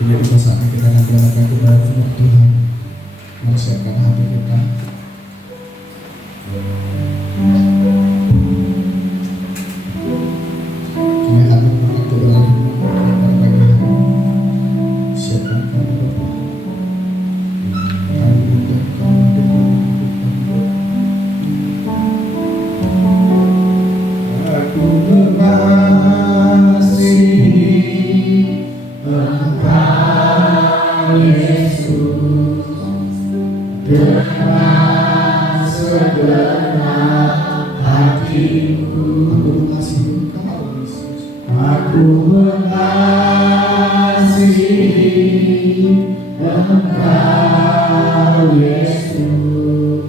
Jadi di saat kita akan berangkat kepada firman Tuhan, mempersiapkan hati kita. Kami akan berangkat kepada firman Tuhan pada pagi hari. Siapkan hati Bapak. Aku mengasihi Engkau Yesus dengan segenap hatiku. Aku mengasihi Engkau Yesus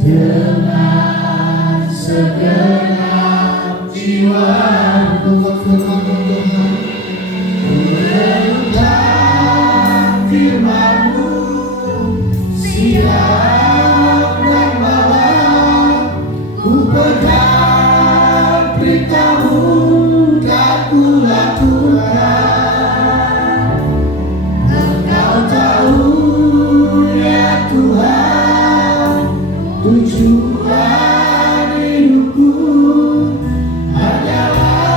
dengan segenap jiwaku. Firman-Mu siang dan malam, ku pegang berita-Mu dan ku lakukan. Engkau tahu ya Tuhan, tujuan hidupku adalah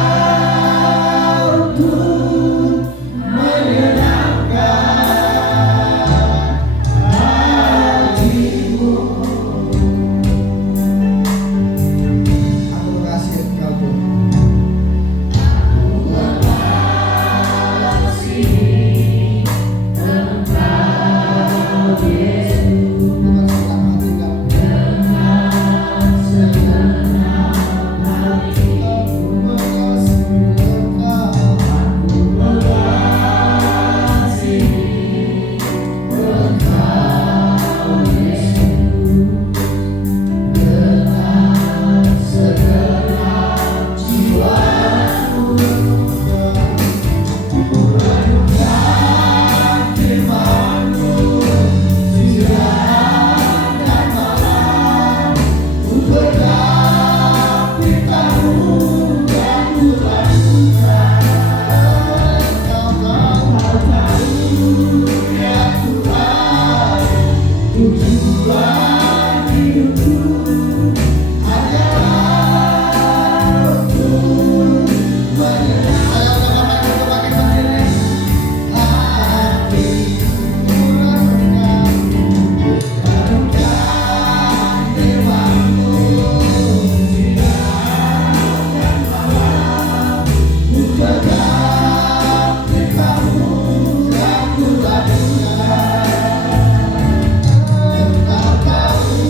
untuk menyenangkan hati-Mu. Aku mengasihi Engkau Tuhan. Aku mengasihi Engkau Yesus dengan segenap hatiku. Aku mengasihi Engkau Yesus dengan segenap jiwaku. Merenungkan firman-Mu siang dan malam, ku pegang berita-Mu dan ku lakukan. Engkau tahu ya Tuhan, tujuan hidupku adalah untuk menyenangkan hati-Mu. Renungkan firman-Mu siang dan malam, ku pegang berita-Mu dan ku lakukan. Engkau tahu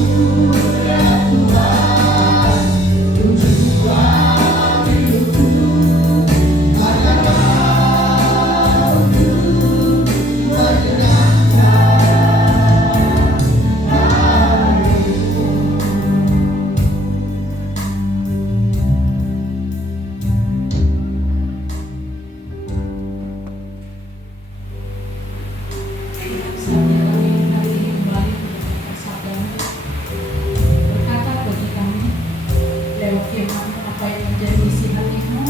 ya Tuhan, tujuan hidupku adalah untuk menyenangkan hati-Mu. Saatnya kami hari ini kembali mendengarkan sabda-Mu. Berkata bagi kami lewat firman-Mu apa yang menjadi isi hati-Mu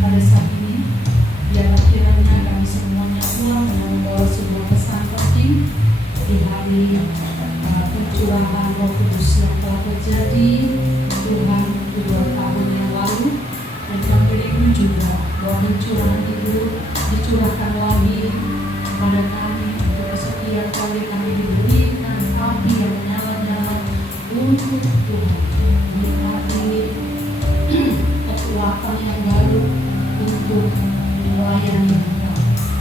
pada saat ini. Biarlah kiranya kami semuanya pulang dengan membawa sebuah pesan penting di hari pencurahan Roh Kudus yang telah terjadi Tuhan 2 tahun yang lalu, dan kami rindu juga bahwa pencurahan itu dicurahkan lagi pada kami untuk kesekian kali kami diberikan api yang menyala-nyala untuk Tuhan, menikmati kekuatan yang baru untuk melayani Tuhan,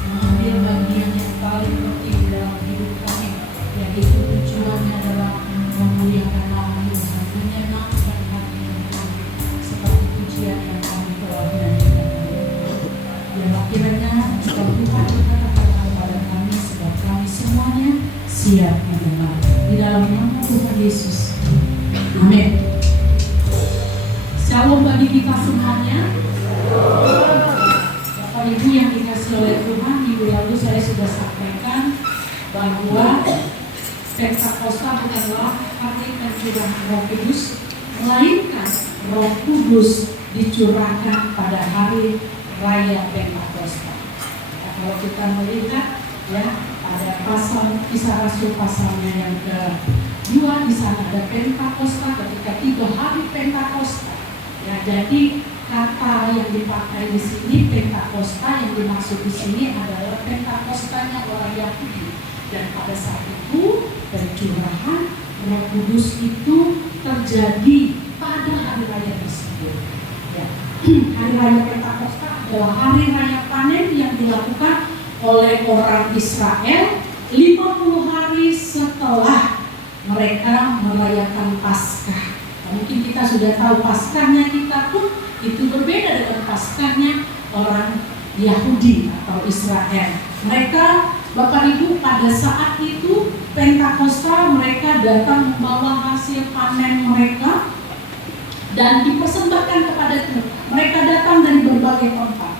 mengambil bagian yang paling penting dalam hidup kami, yaitu tujuannya adalah memuliakan nama Tuhan, menyenangkan hati Tuhan, seperti pujian yang kami telah nyanyikan. Biarlah kiranya Tuhan berkata kepada kami, sebab kami semuanya siap mendengar. Di dalam nama Tuhan Yesus. Amin. Shalom bagi kita semuanya. Bapak Ibu yang dikasihi oleh Tuhan, minggu lalu saya sudah sampaikan bahwa Pentakosta bukanlah hari pencurahan Roh Kudus, melainkan Roh Kudus dicurahkan pada hari Raya Pentakosta. Kalau kita melihat ya ada pasal Kisah Rasul pasalnya yang ke-2 di sana ada Pentakosta ketika 3 hari Pentakosta. Ya, jadi kata yang dipakai di sini Pentakosta, yang dimaksud di sini adalah Pentakostanya orang Yahudi. Dan pada saat itu pencurahan Roh Kudus itu terjadi pada hari raya tersebut. Ya. Hari raya Pentakosta adalah hari raya panen yang dilakukan oleh orang Israel 50 hari setelah mereka merayakan Paskah. Mungkin kita sudah tahu Paskahnya kita pun itu berbeda dengan Paskahnya orang Yahudi atau Israel. Mereka, Bapak Ibu, pada saat itu Pentakosta mereka datang membawa hasil panen mereka dan dipersembahkan kepada Tuhan. Mereka datang dari berbagai tempat.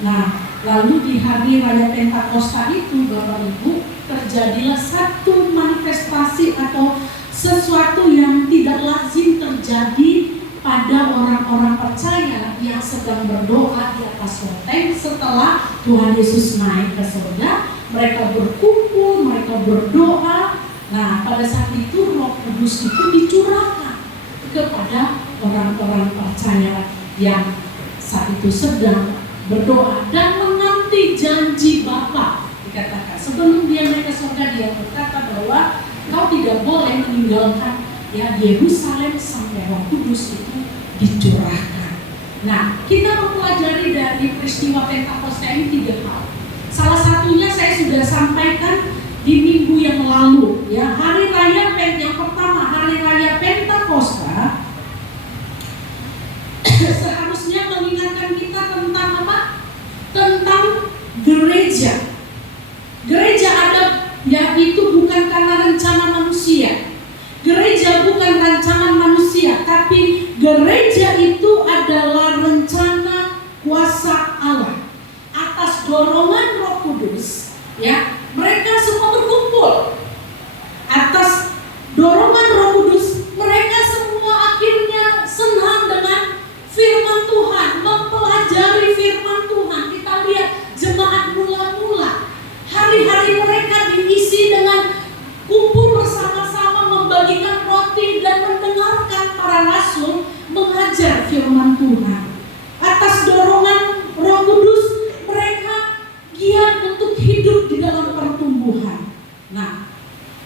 Nah, lalu di hari raya Pentakosta itu, Bapak Ibu, terjadilah satu manifestasi atau sesuatu yang tidak lazim terjadi pada orang-orang percaya yang sedang berdoa di atas loteng setelah Tuhan Yesus naik ke surga. Mereka berkumpul, mereka berdoa. Nah, pada saat itu Roh Kudus itu dicurahkan kepada orang-orang percaya yang saat itu sedang berdoa dan menanti janji Bapa. Dikatakan sebelum dia naik ke surga, dia berkata bahwa kau tidak boleh meninggalkan ya Yerusalem sampai Roh Kudus itu dicurahkan. Nah, kita mempelajari dari peristiwa Pentakosta ini 3 hal. Salah satunya saya sudah sampaikan di minggu yang lalu. Ya, hari raya yang pertama, hari raya Pentakosta seharusnya mengingatkan kita tentang apa? Tentang gereja. Gereja ada, yaitu bukan karena rencana manusia. Gereja bukan rancangan manusia, tapi gereja itu adalah rencana kuasa Allah. Atas dorongan Roh Kudus, ya, mereka semua berkumpul. Atas dorongan Roh Kudus, mereka semua akhirnya senang dengan firman Tuhan, mempelajari firman Tuhan. Kita lihat jemaat mula-mula, hari-hari mereka diisi dengan kumpul bersama-sama, membagikan roti dan mendengarkan para rasul mengajar firman Tuhan. Atas dorongan Roh Kudus, mereka giat untuk hidup di dalam pertumbuhan. Nah,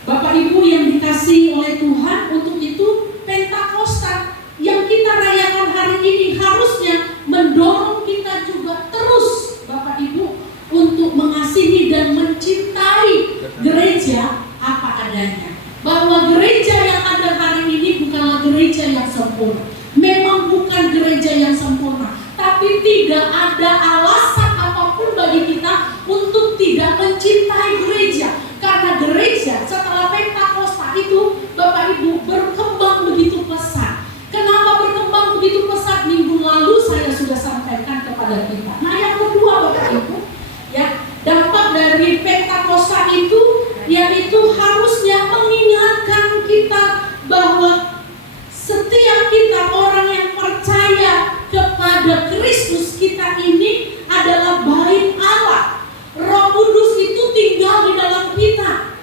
Bapak Ibu yang dikasihi oleh Tuhan, untuk itu Pentakosta yang kita rayakan hari ini harusnya mendorong kita juga terus, Bapak Ibu, untuk mengasihi dan mencintai gereja apa adanya. Bahwa gereja yang ada hari ini bukanlah gereja yang sempurna. Memang bukan gereja yang sempurna, tapi tidak ada alasan apapun bagi kita untuk tidak mencintai gereja. Karena gereja setelah Pentakosta itu, Bapak Ibu, berkembang begitu pesat. Kenapa berkembang begitu pesat? Minggu lalu saya sudah sampaikan kepada kita. Nah, yang kedua, Bapak Ibu, ya, dampak dari Pentakosta itu yaitu harusnya mengingatkan kita bahwa setiap kita orang yang percaya kepada Kristus, kita ini adalah bait Allah. Roh Kudus itu tinggal di dalam kita.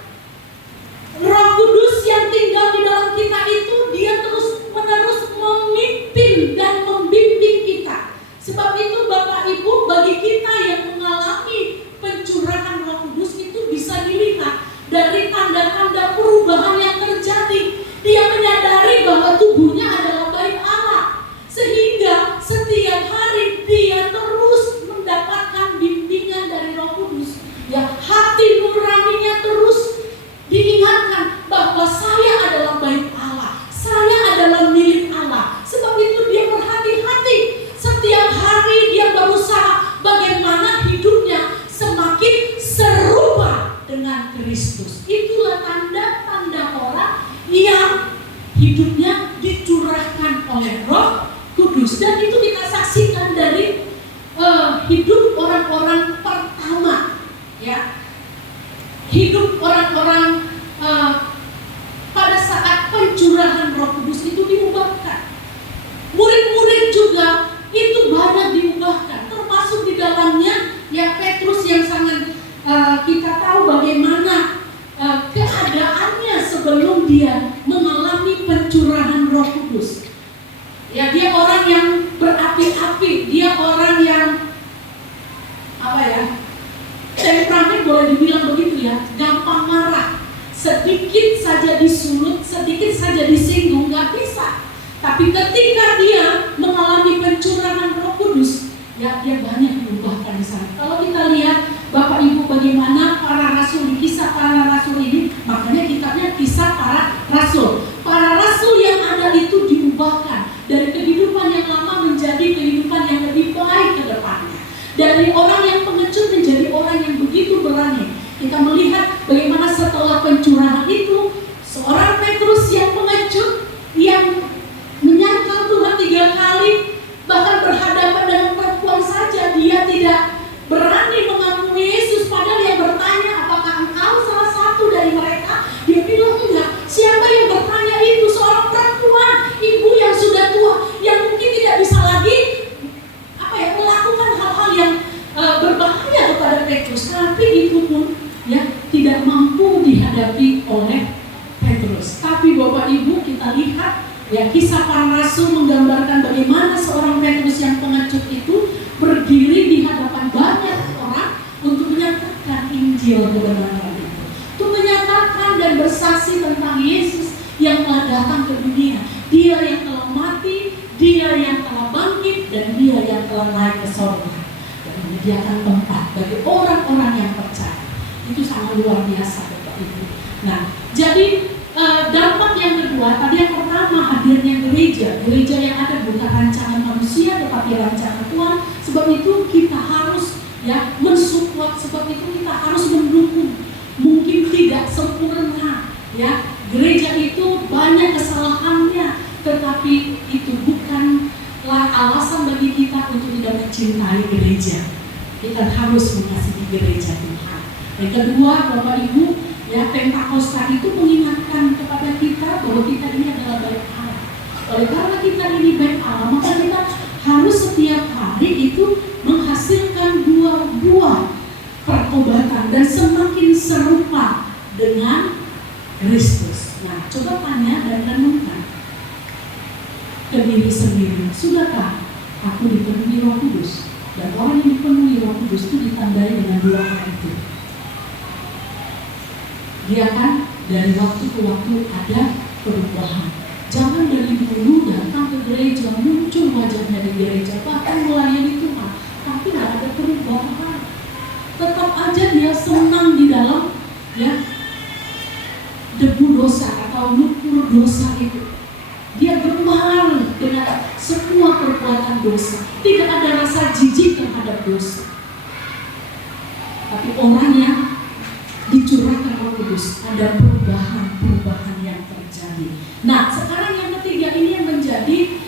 Roh Kudus yang tinggal di dalam kita itu, dia terus menerus memimpin dan membimbing kita. Sebab itu Bapak Ibu, bagi kita yang mengalami pencurahan Roh Kudus itu bisa dilihat dari tanda-tanda perubahan yang terjadi. Dia menyadari bahwa tubuhnya adalah bait Allah, sehingga setiap hari dia terus mendapatkan bimbingan dari Roh Kudus. Ya, hati nuraninya terus diingatkan bahwa saya adalah bait Allah, saya adalah milik Allah. Sebab itu dia berhati-hati. Setiap hari dia berusaha bagaimana hidupnya semakin serupa dengan Kristus. Itulah tanda-tanda orang yang hidupnya dicurahkan oleh Roh Kudus. Dan itu kita saksikan dari hidup orang-orang pertama, ya. Hidup orang-orang pada saat pencurahan Roh Kudus itu diubahkan. Murid-murid juga itu banyak diubahkan, termasuk di dalamnya ya Petrus yang sangat kita tahu bagaimana keadaannya sebelum dia mengalami pencurahan Roh Kudus. Ya, dia orang yang berapi-api, dia orang yang temperamen, boleh dibilang begitu ya, gampang marah. Sedikit saja disulut, sedikit saja disinggung, nggak bisa. Tapi ketika dia mengalami pencurahan Roh Kudus, ya dia banyak diubahkan di sana. Kalau kita lihat Bapak Ibu bagaimana para rasul, di kisah para rasul ini, makanya kitabnya kisah para rasul. Para rasul yang ada itu diubahkan dari kehidupan yang lama menjadi kehidupan yang lebih baik ke depannya. Dari orang yang pengecut menjadi orang yang begitu berani. Kita melihat bagaimana setelah pencurahan itu, seorang Petrus yang pengecut, yang menyangkal Tuhan 3 kali, bahkan berhadapan dengan perempuan saja, dia tidak berani mengakui Yesus. Padahal yang bertanya, apakah engkau salah satu dari mereka? Dia bilang enggak. Siapa yang bertanya itu? Seorang perempuan, ibu yang sudah tua, yang mungkin tidak bisa lagi melakukan hal-hal yang berbahaya kepada Petrus. Tapi itu pun ya tidak mampu dihadapi oleh Petrus. Tapi Bapak Ibu, kita lihat ya, kisah para rasul menggambarkan bagaimana seorang Petrus yang pengecut itu berdiri di hadapan banyak orang untuk menyatakan Injil kebenaran itu, untuk menyatakan dan bersaksi tentang Yesus yang telah datang ke dunia, Dia yang telah mati, Dia yang telah bangkit, dan Dia yang telah naik ke surga dan menyediakan tempat bagi orang-orang yang percaya. Itu sangat luar biasa Bapak Ibu. Nah, jadi dampak yang kedua, tadi yang pertama hadirnya gereja yang ada bukan rancangan manusia tetapi rancangan Tuhan. Sebab itu kita harus ya mensupport, sebab itu kita harus mendukung. Mungkin tidak sempurna ya, gereja itu banyak kesalahannya, tetapi itu bukanlah alasan bagi kita untuk tidak mencintai gereja. Kita harus mengasihi gereja Tuhan. Yang kedua Bapak Ibu, ya, Pentakosta itu mengingatkan kepada kita bahwa kita ini adalah baik Allah. Oleh karena kita ini baik Allah, maka kita harus setiap hari itu menghasilkan buah pertobatan dan semakin serupa dengan Kristus. Nah, coba tanya dan renungkan ke diri sendiri, sudahkah aku dipenuhi Roh Kudus? Dan orang yang dipenuhi Roh Kudus itu ditandai dengan 2 hal itu. Dia kan dari waktu ke waktu ada perubahan. Jangan dari dulu datang ke gereja, muncul wajahnya di gereja, bahkan melayani Tuhan, tapi tidak ada perubahan. Tetap aja dia senang di dalam ya debu dosa atau lumpur dosa itu. Dia gemar dengan semua perbuatan dosa. Tidak ada rasa jijik terhadap dosa. Tapi orang yang dicurahkan Roh Kudus, ada perubahan yang terjadi. Nah, sekarang yang ketiga ini yang menjadi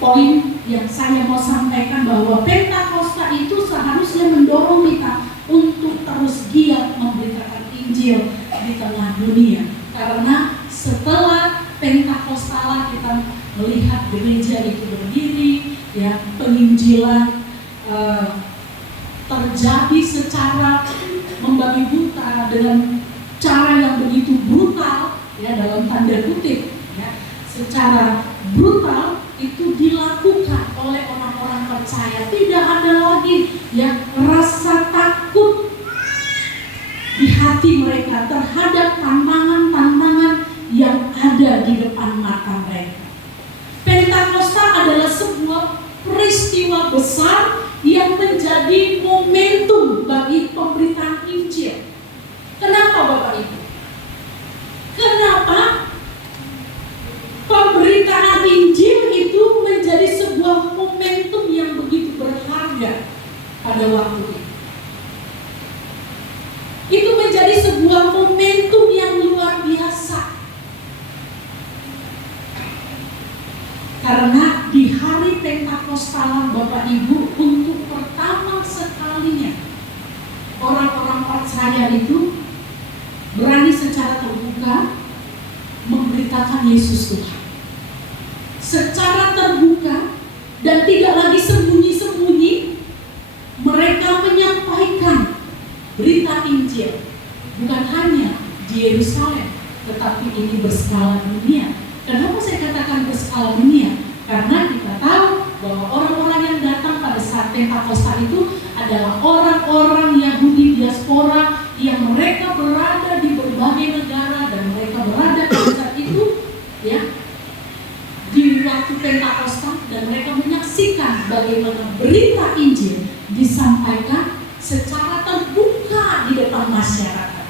poin yang saya mau sampaikan, bahwa Pentakosta itu seharusnya mendorong kita untuk terus giat memberitakan Injil di tengah dunia. Karena setelah Pentakosta kita melihat gereja itu berdiri, ya, penginjilan terjadi secara membagi buta dengan cara yang begitu brutal, ya, dalam tanda kutip, ya, secara brutal itu dilakukan oleh orang-orang percaya. Tidak ada lagi ya rasa takut di hati mereka terhadap tantangan-tantangan yang ada di depan mata mereka. Pentakosta adalah sebuah peristiwa besar yang menjadi momentum bagi pemberitaan Injil. Kenapa Bapak Ibu? Kenapa pemberitaan Injil itu menjadi sebuah momentum yang begitu berharga pada waktu itu? Itu menjadi sebuah momentum yang luar biasa. Karena di hari Pentakostalan Bapak Ibu, untuk pertama sekalinya orang-orang percaya itu berani secara terbuka memberitakan Yesus Tuhan. Secara terbuka dan tidak lagi sembunyi-sembunyi, mereka menyatakan berita Injil bukan hanya di Yerusalem, tetapi ini berskala dunia. Kenapa saya katakan berskala dunia? Karena kita tahu bahwa orang-orang yang datang pada saat Pentakosta itu adalah orang-orang Yahudi diaspora yang mereka berada di berbagai negara dan mereka berada pada saat itu ya di waktu Pentakosta, dan mereka menyaksikan bagaimana berita Injil disampaikan secara terbuka di depan masyarakat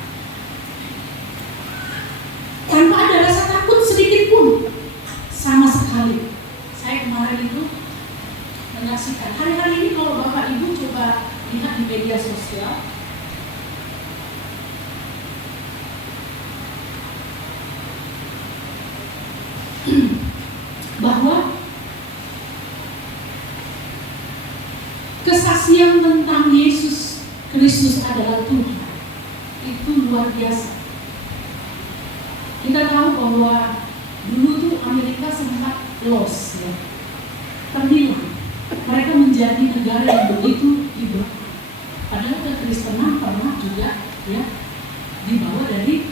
tanpa ada rasa takut sedikit pun sama sekali. Saya kemarin itu menyaksikan hari-hari ini, kalau Bapak Ibu coba lihat di media sosial, bahwa kesaksian tentang Yesus Kristus adalah Tuhan itu luar biasa. Kita tahu bahwa dulu tuh Amerika sempat lost ya, terbilang mereka menjadi negara yang begitu dibawa. Padahal kekristenan pernah juga ya dibawa dari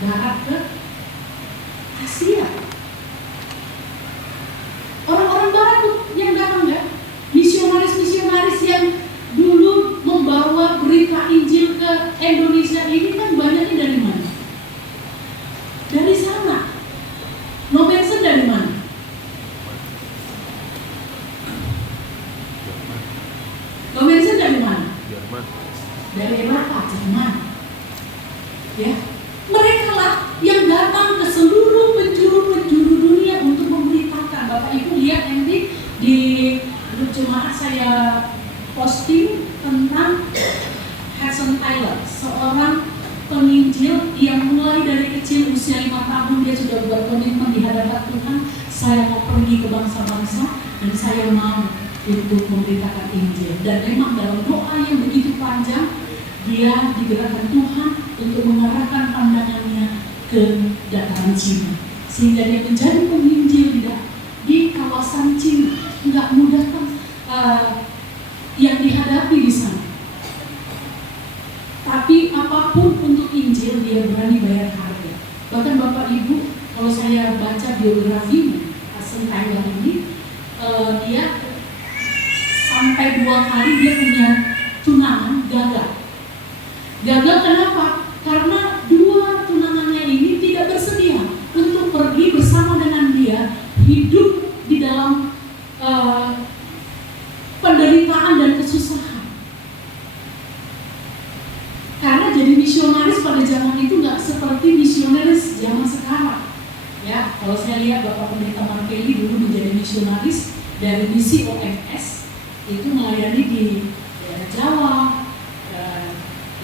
barat ke Asia. Orang-orang barat tuh yang datang ya, misionaris-misionaris yang dulu membawa berita Injil ke Indonesia ini kan banyaknya dari mana? Dari sana. Nobensen dari mana? Nobensen dari mana? Jerman. Dari Eropa, Jerman. Ya, mereka lah yang datang ke seluruh penjuru-penjuru dunia untuk memberitakan. Bapak Ibu lihat nanti di grup jemaat saya posting tentang Hudson Taylor, seorang penginjil yang mulai dari kecil usia 5 tahun dia sudah berkomitmen di hadapan Tuhan. Saya mau pergi ke bangsa-bangsa dan saya mau untuk memberitakan Injil. Dan memang dalam doa yang begitu panjang dia digerakkan Tuhan untuk mengarahkan pandangannya ke dataran Cina, sehingga dia menjadi penginjil di kawasan Cina. Enggak mudah kan yang dihadapi di sana. Tapi apapun untuk Injil dia berani bayar harga. Bahkan Bapak Ibu, kalau saya baca biografinya Hudson Taylor ini, dia sampai 2 kali dia punya tunangan gagal. Gagal kenapa? Karena 2 tunangannya ini tidak bersedia untuk pergi bersama dengan dia hidup di dalam penderitaan dan kesusahan. Karena jadi misionaris pada zaman itu nggak seperti misionaris zaman sekarang. Ya, kalau saya lihat Bapak Pendeta Markelly dulu menjadi misionaris dari misi OMS, itu melayani di daerah Jawa,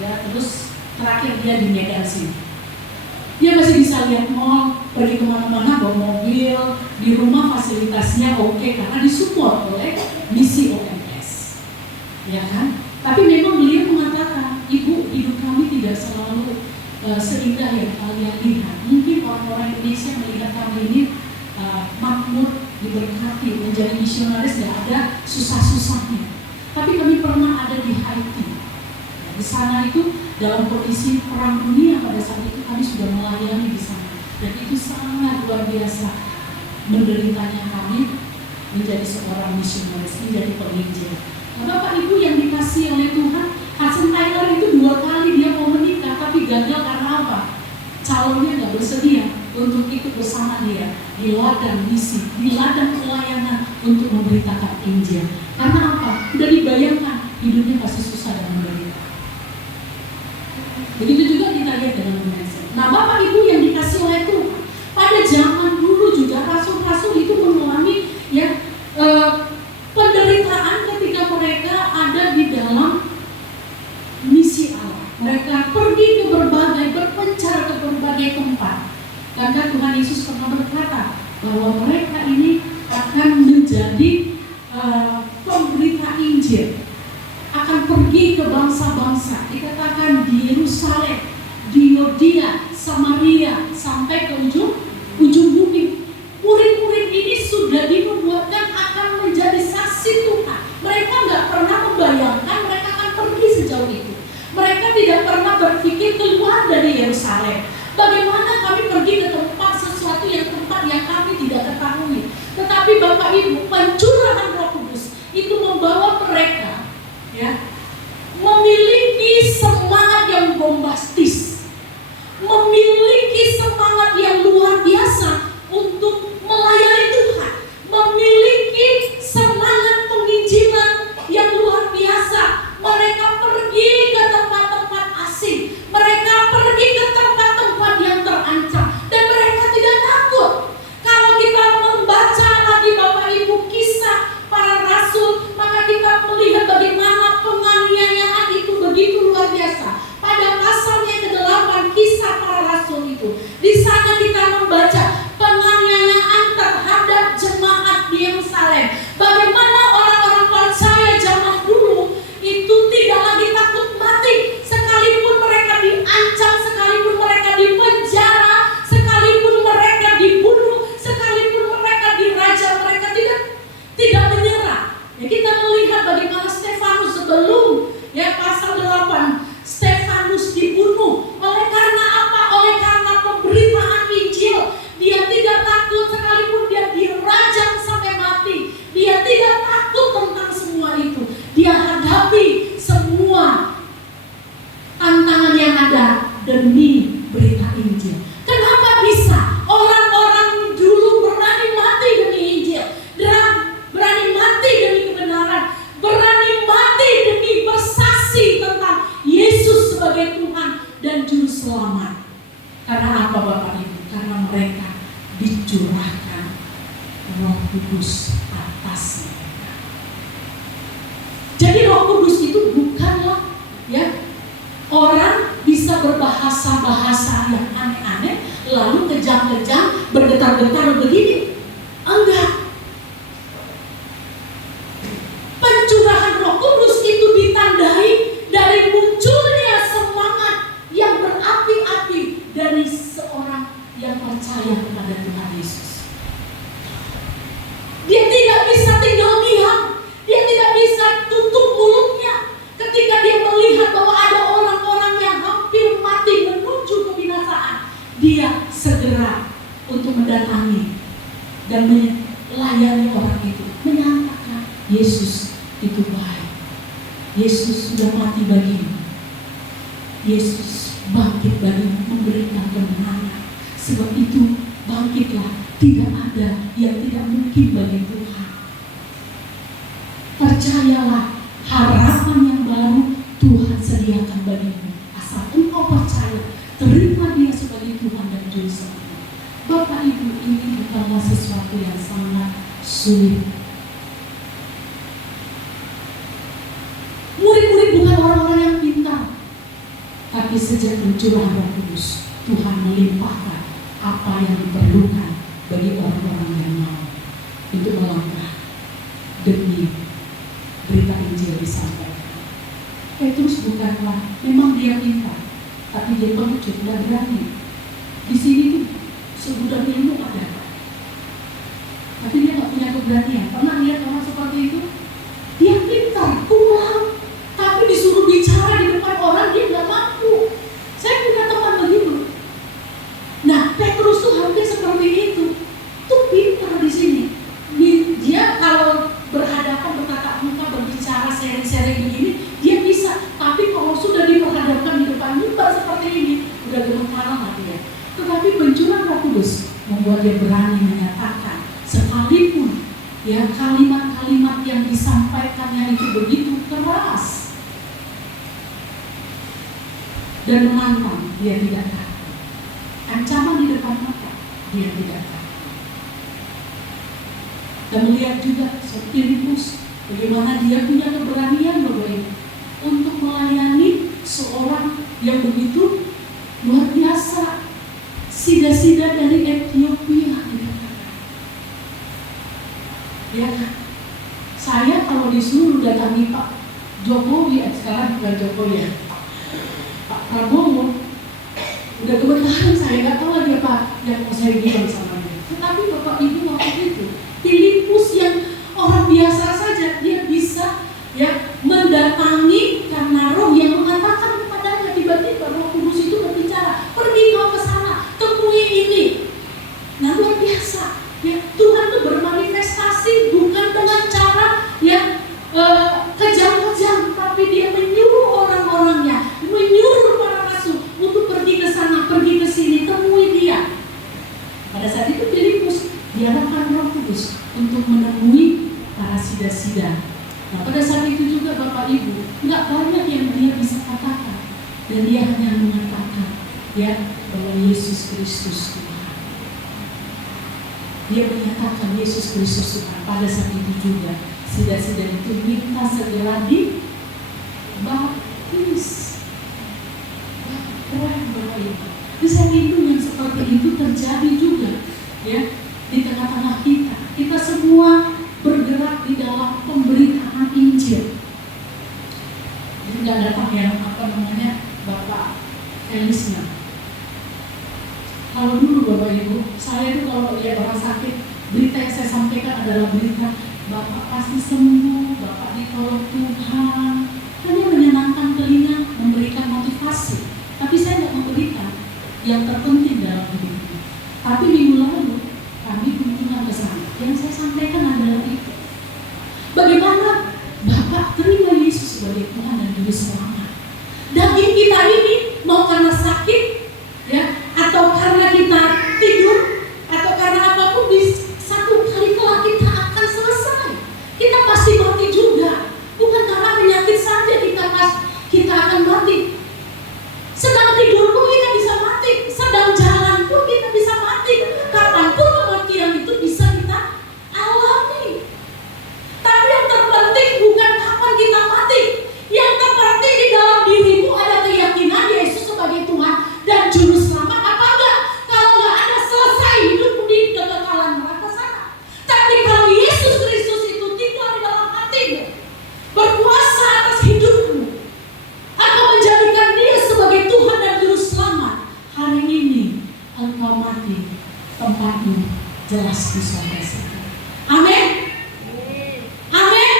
ya terus terakhir dia di Medan sini. Dia masih bisa lihat mall, pergi kemana-mana bawa mobil, di rumah fasilitasnya oke karena disupport oleh misi OMS, ya kan? Tapi memang beliau mengatakan, Ibu, hidup kami tidak selalu seindah yang kalian lihat. Mungkin orang-orang Indonesia melihat kami ini makmur, diberkati, menjadi misionaris, tidak ada susah-susahnya. Tapi kami pernah ada di Haiti. Di sana itu dalam kondisi perang dunia pada saat itu kami sudah melayani di sana. Dan itu sangat luar biasa menderitanya kami menjadi seorang misionaris, menjadi penginjil. Bapak Ibu yang dikasihi oleh Tuhan, Hudson Taylor itu 2 kali dia mau menikah tapi gagal karena apa? Calonnya nggak bersedia untuk ikut bersama dia di ladang misi, di ladang pelayanan untuk memberitakan Injil. Karena apa? Udah dibayangkan hidupnya pasti susah dan menderita. Begitu juga kita lihat dengan Nobensen. Nah, Bapak Ibu yang dikasihi oleh Tuhan, pada zaman dulu juga rasul-rasul itu mengalami ya penderitaan ketika mereka ada di dalam misi Allah. Mereka pergi ke berpencar ke berbagai tempat. Karena Tuhan Yesus pernah berkata bahwa mereka ini akan menjadi pemberita Injil, akan pergi ke bangsa-bangsa. Dikatakan di Yerusalem, di Yudea, Samaria, sampai ke ujung bumi. Murid-murid ini sudah dinubuatkan akan menjadi saksi Tuhan. Mereka nggak pernah membayangkan mereka akan pergi sejauh itu. Mereka tidak pernah berpikir keluar dari Yerusalem. Bagaimana kami pergi ke tempat sesuatu tempat yang kami tidak ketahui. Tetapi Bapak Ibu, pencurahan Roh Kudus itu membawa mereka memiliki semangat yang bombastis, memiliki semangat yang luar biasa untuk melayani Tuhan, memiliki semangat penginjilan yang luar biasa. Mereka pergi ke tempat-tempat asing, mereka pergi ke tempat-tempat yang terancam, dan mereka tidak takut. Kalau kita membaca lagi Bapak Ibu kisah para rasul, maka kita melihat bagaimana penganiayaan itu begitu luar biasa. Pada pasalnya ke-8 kisah para rasul itu, di sana kita membaca penganiayaan terhadap jemaat di Yerusalem. Bagaimana orang-orang percaya zaman dulu itu tidak lagi takut mati, sekalipun mereka diancam, sekalipun mereka dipenjara, sekalipun mereka dibunuh, sekalipun mereka diraja, mereka tidak menyerah. Kita melihat bagaimana Stefanus sebelum pasal 8, Stefanus dibunuh. Oleh karena apa? Oleh karena pemberitaan Injil. Dia tidak takut, sekalipun dia dirajam sampai mati, dia tidak takut tentang semua itu. Dia hadapi semua tantangan yang ada demi berita Injil. Kenapa bisa orang-orang dulu berani mati demi Injil, berani mati demi kebenaran, berani mati demi bersaksi tentang Yesus sebagai Tuhan dan Juru Selamat? Karena apa Bapak Ibu? Karena mereka dicurahkan Roh Kudus atas mereka. Jadi Roh Kudus itu bukanlah orang bisa berbahasa-bahasa yang aneh-aneh lalu kejang-kejang bergetar-getar begini. Enggak. Pencurahan Roh Kudus itu ditandai dari munculnya semangat yang berapi-api dari seorang yang percaya kepada Tuhan Yesus. Dia tidak bisa tinggal diam, dia tidak bisa tutup mulutnya ketika dia melihat bahwa ada orang-orang yang hampir mati menuju kebinasaan. Dia segera untuk mendatangi dan melayani orang itu, menyatakan Yesus itu baik, Yesus sudah mati bagimu, Yesus bangkit bagimu, memberikan kemenangan. Sebab itu bangkitlah, tidak ada yang tidak mungkin bagi Tuhan. Percayalah, harapan yang baru Tuhan sediakan bagimu. Asal engkau percaya, terima Dia sebagai Tuhan dan Juru Selamat. Bapak Ibu, ini bukanlah sesuatu yang sangat sulit. Murid-murid bukan orang-orang yang pintar, tapi sejak pencurahan Roh Kudus, Tuhan melimpahkan apa yang diperlukan bagi orang-orang yang mau untuk melangkah demi berita Injil disampaikan. Petrus bukanlah, memang dia pintar, tapi dia pengecut dan berani. Di sini tuh segudang ilmu ada, tapi dia nggak punya keberanian. Pernah lihat orang seperti itu? Dia pintar, pulang, tapi disuruh bicara di depan orang dia nggak mampu. Saya punya teman begitu. Nah, Petrus tuh hampir seperti itu. Tuh pintar di sini. Dia kalau berhadapan, bertatap muka, berbicara, sharing-sharing begini, dia bisa. Tapi kalau sudah diperhadapkan di depan muka seperti ini, udah gemetaran lah dia. Tetapi pencurahan Roh Kudus membuat dia berani menyatakan, sekalipun kalimat-kalimat yang disampaikannya itu begitu keras dan menantang, dia tidak takut. Ancaman di depan mata, dia tidak takut. Dan melihat juga Filipus, bagaimana dia punya keberanian untuk melayani seorang yang begitu luar biasa, sida-sida dari Ethiopia dikatakan. Ya kan? Saya kalau disuruh datangi Pak Jokowi, sekarang bukan Jokowi ya, Pak Prabowo, udah gemetaran, saya nggak tahu lagi apa yang mau saya bilang sama dia. Tetapi Bapak Ibu waktu itu, Filipus yang orang biasa saja, dia bisa mendatangi karena Roh yang mengatakan kepadanya, dan dia hanya mengatakan ya bahwa Yesus Kristus Tuhan. Dia menyatakan Yesus Kristus Tuhan. Pada saat itu juga sida-sida itu minta segera dibaptis. Keren Bapak Ibu. Bisa hidup yang seperti itu terjadi juga ya di tengah-tengah kita. Kita semua bergerak di dalam pemberitaan Injil. Tidak datang yang Bapak Elisnya. Kalau dulu Bapak Ibu, saya itu kalau lihat orang sakit, berita yang saya sampaikan adalah berita Bapak pasti sembuh, Bapak ditolong Tuhan. Hanya menyenangkan telinga, memberikan motivasi. Tapi saya tidak memberikan yang terpenting dalam hidup ini. Tapi minggu lalu kami kunjungan ke sana. Yang saya sampaikan adalah itu. Bagaimana Bapak terima Yesus sebagai Tuhan dan Juru Selamat. Daging kita ini mau karena sakit, ya, atau karena kita tidur, atau karena apapun, di satu kali kelak kita akan selesai. Kita pasti mati juga. Bukan karena penyakit saja kita akan mati. Sedang tidur pun kita bisa mati, sedang jalan pun kita bisa mati. Kapanpun kematian itu bisa kita alami. Tapi yang terpenting bukan kapan kita mati. Yang terpenting di dalam dirimu ada keyakinan Yesus sebagai Tuhan dan Juru Selamat apa enggak? Kalau enggak ada, selesai hidupmu di kekekalan neraka sana. Tapi kalau Yesus Kristus itu tinggal di dalam hatimu, berkuasa atas hidupmu, akan menjadikan Dia sebagai Tuhan dan Juru Selamat, hari ini engkau mati, tempatmu jelas di surga sana. Amin. Amin.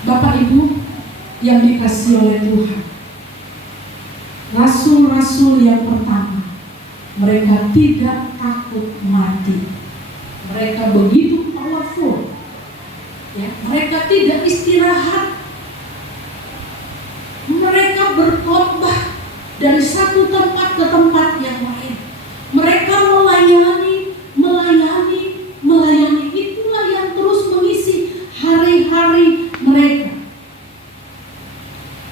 Bapak Ibu yang dikasihi oleh Tuhan, rasul-rasul yang pertama, mereka tidak takut mati. Mereka begitu powerful, ya. Mereka tidak istirahat. Mereka berkhotbah dari satu tempat ke tempat yang lain. Mereka melayani. Itulah yang terus mengisi hari-hari mereka.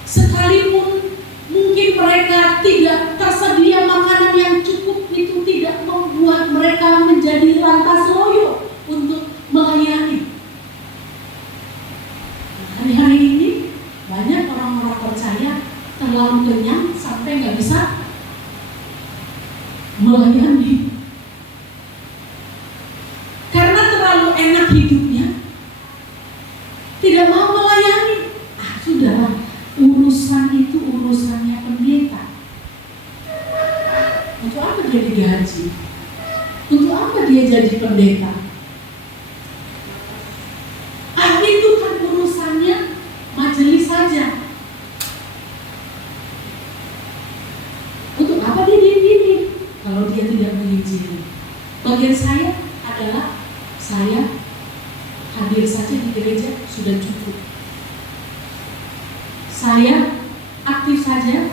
Sekalipun mungkin mereka tidak tersedia makanan yang cukup, itu tidak membuat mereka menjadi lantas loyo untuk melayani. Hari-hari ini banyak orang-orang percaya terlalu kenyang sampai nggak bisa melayani. Karena terlalu enak hidupnya, tidak mau melayani. Sudahlah, urusan itu urusannya pendeta. Untuk apa dia digaji? Untuk apa dia jadi pendeta? Itu kan urusannya majelis saja. Untuk apa dia dipilih kalau dia tidak menginjili? Bagian saya adalah saya hadir saja di gereja sudah cukup. Saya aktif saja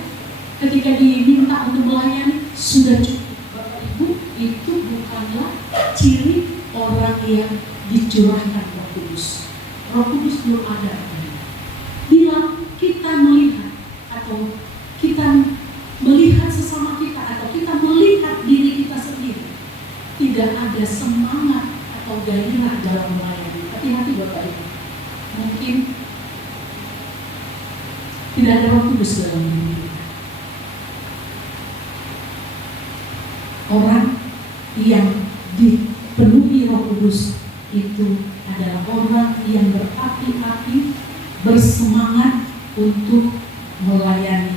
ketika diminta untuk melayani sudah cukup. Bapak Ibu, itu bukanlah ciri orang yang dicurahkan Roh Kudus. Roh Kudus belum ada. Bila kita melihat atau kita melihat sesama kita atau kita melihat diri kita sendiri, tidak ada semangat atau gairah dalam melayani. Hati-hati Bapak Ibu. Mungkin tidak ada Roh Kudus dalam diri kita. Orang yang dipenuhi Roh Kudus itu adalah orang yang berapi-api, bersemangat untuk melayani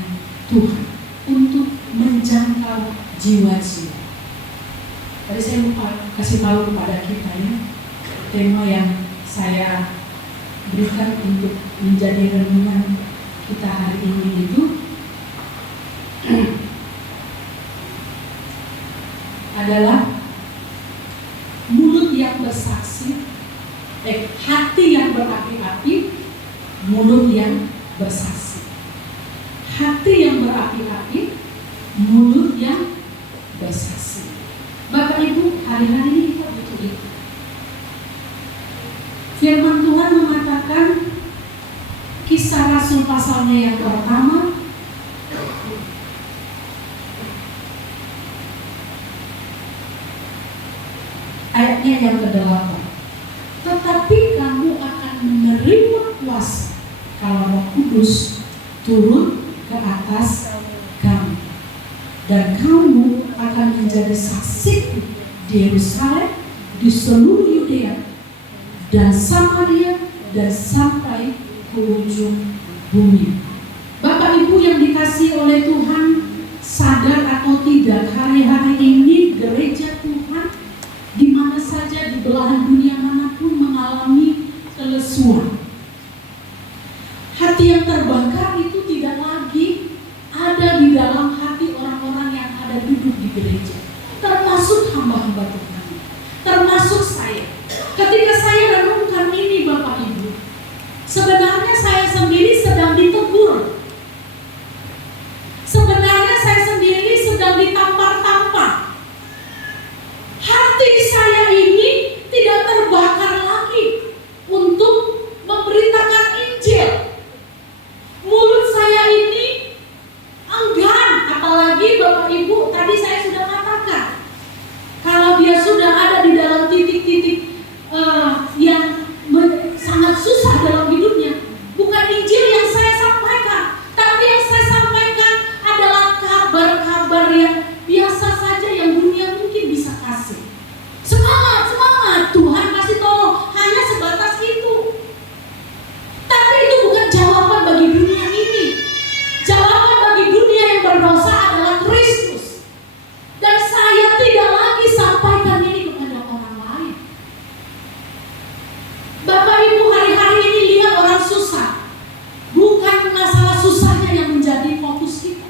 Tuhan, untuk menjangkau jiwa-jiwa. Tadi saya lupa kasih tahu kepada kita ya, tema yang saya berikan untuk menjadi renungan kita hari ini itu adalah mulut yang bersaksi, hati yang berapi-api, mulut yang bersaksi. Hati yang berapi-api, mulut yang bersaksi. Bapak hari-hari ini kita butuh itu. Firman Tuhan mengatakan, Kisah Rasul pasalnya yang pertama, ayatnya yang ke-8. Tetapi kamu akan menerima kuasa kalau Roh Kudus turun ke atas kamu, dan kamu akan menjadi saksi di Yerusalem, di seluruh Yudea dan Samaria, dan sampai ke ujung bumi. Bapak Ibu yang dikasihi oleh Tuhan, sadar atau tidak, hari-hari ini gereja Tuhan di mana saja di belahan dunia manapun mengalami kelesuan. Hati yang terbakar itu tidak lagi ada di dalam hati orang-orang yang ada duduk di gereja, termasuk hamba-hamba Tuhan, termasuk saya. Ketika saya renungkan ini Bapak Ibu, sebenarnya saya sendiri sedang ditegur. Sebenarnya saya sendiri sedang ditampar-tampar. Hati saya ini tidak terbakar lagi untuk memberitakan Injil. Mulut saya ini enggan, apalagi Bapak Ibu tadi saya sudah katakan, kalau dia sudah ada di dalam titik-titik yang sangat susah dalam hidupnya, bukan Injil yang saya sampaikan, tapi yang saya sampaikan adalah kabar-kabar yang biasa saja yang dunia mungkin bisa kasih. Semangat, semangat, Tuhan kasih tolong, hanya sebatas itu. Tapi itu bukan jawaban bagi dunia ini. Jawaban bagi dunia yang berdosa adalah Kristus. Dan saya tidak lagi sampaikan ini kepada orang lain. Bapak Ibu, hari-hari ini lihat orang susah. Bukan masalah susahnya yang menjadi fokus kita,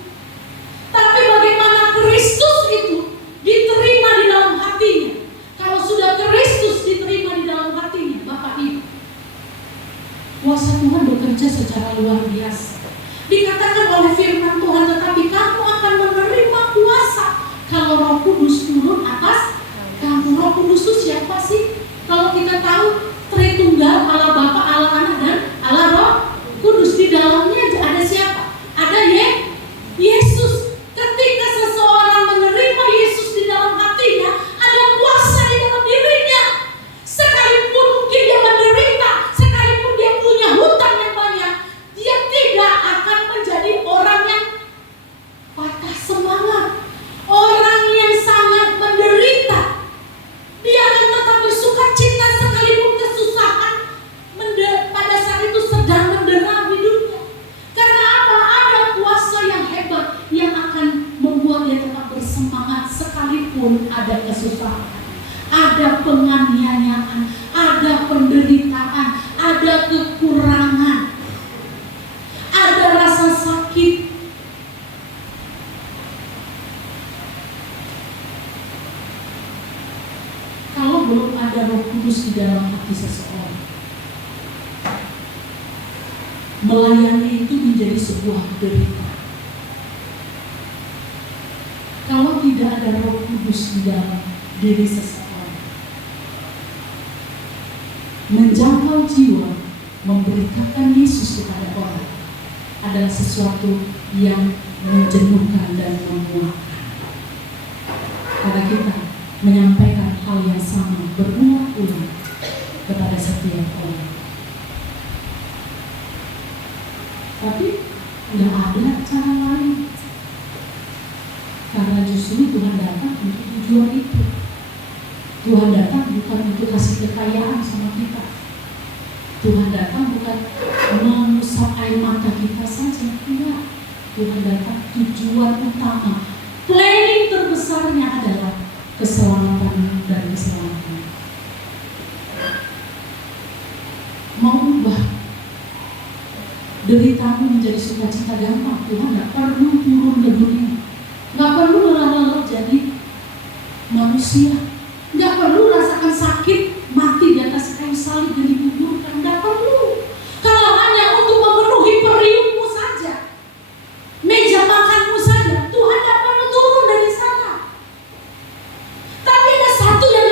tapi bagaimana Kristus itu diterima di dalam hatinya. Kalau sudah Kristus diterima di dalam hatinya, Bapak Ibu, kuasa Tuhan bekerja secara luar biasa. Dikatakan oleh firman Tuhan, tetapi kamu akan menerima kuasa kalau Roh Kudus turun atas kamu. Roh Kudus itu siapa sih? Kalau kita tahu Tritunggal, Allah Bapa, Allah Anak, dan Allah Roh Kudus. Di dalamnya ada siapa? Ada Yesus. Ketika seseorang menerima Yesus di dalam hatinya, ada kuasa di dalam dirinya. Sekalipun mungkin dia menderita, sekalipun dia punya hutang yang banyak, dia tidak akan menjadi orang yang patah semangat, orang yang sangat menderita. Dia akan tetap bersuka cita sekalipun kesusahan pada saat itu sedang mendera hidupnya. Karena apa? Ada kuasa yang hebat yang akan membuat dia tetap bersemangat sekalipun ada kesusahan, ada penganiayaan, ada penderitaan, ada kekurangan, ada rasa sakit. Kalau belum ada Roh Kudus di dalam hati seseorang, melayani itu menjadi sebuah derita. Kalau tidak ada Roh Kudus di dalam diri seseorang, menjangkau jiwa, memberitakan Yesus kepada orang adalah sesuatu yang menjenuhkan dan memuakkan. Karena kita menyampaikan hal yang sama berulang-ulang kepada setiap orang. Tapi tidak ada cara lain. Karena justru Tuhan datang untuk tujuan itu. Tuhan datang bukan untuk kasih kekayaan sama kita. Tuhan datang bukan mengusap air mata kita saja. Tidak. Tuhan datang tujuan utama, planning terbesarnya adalah keselamatan dan keselamatan. Mau ubah deritamu menjadi sukacita gampang. Tuhan tidak perlu turun ke dunia, nggak perlu lelah-lelah jadi manusia, nggak perlu rasakan sakit, mati di atas kayu salib dan dikuburkan. Nggak perlu. Kalau hanya untuk memenuhi periukmu saja, meja makanmu saja, Tuhan tidak perlu turun dari sana. Tapi ada satu yang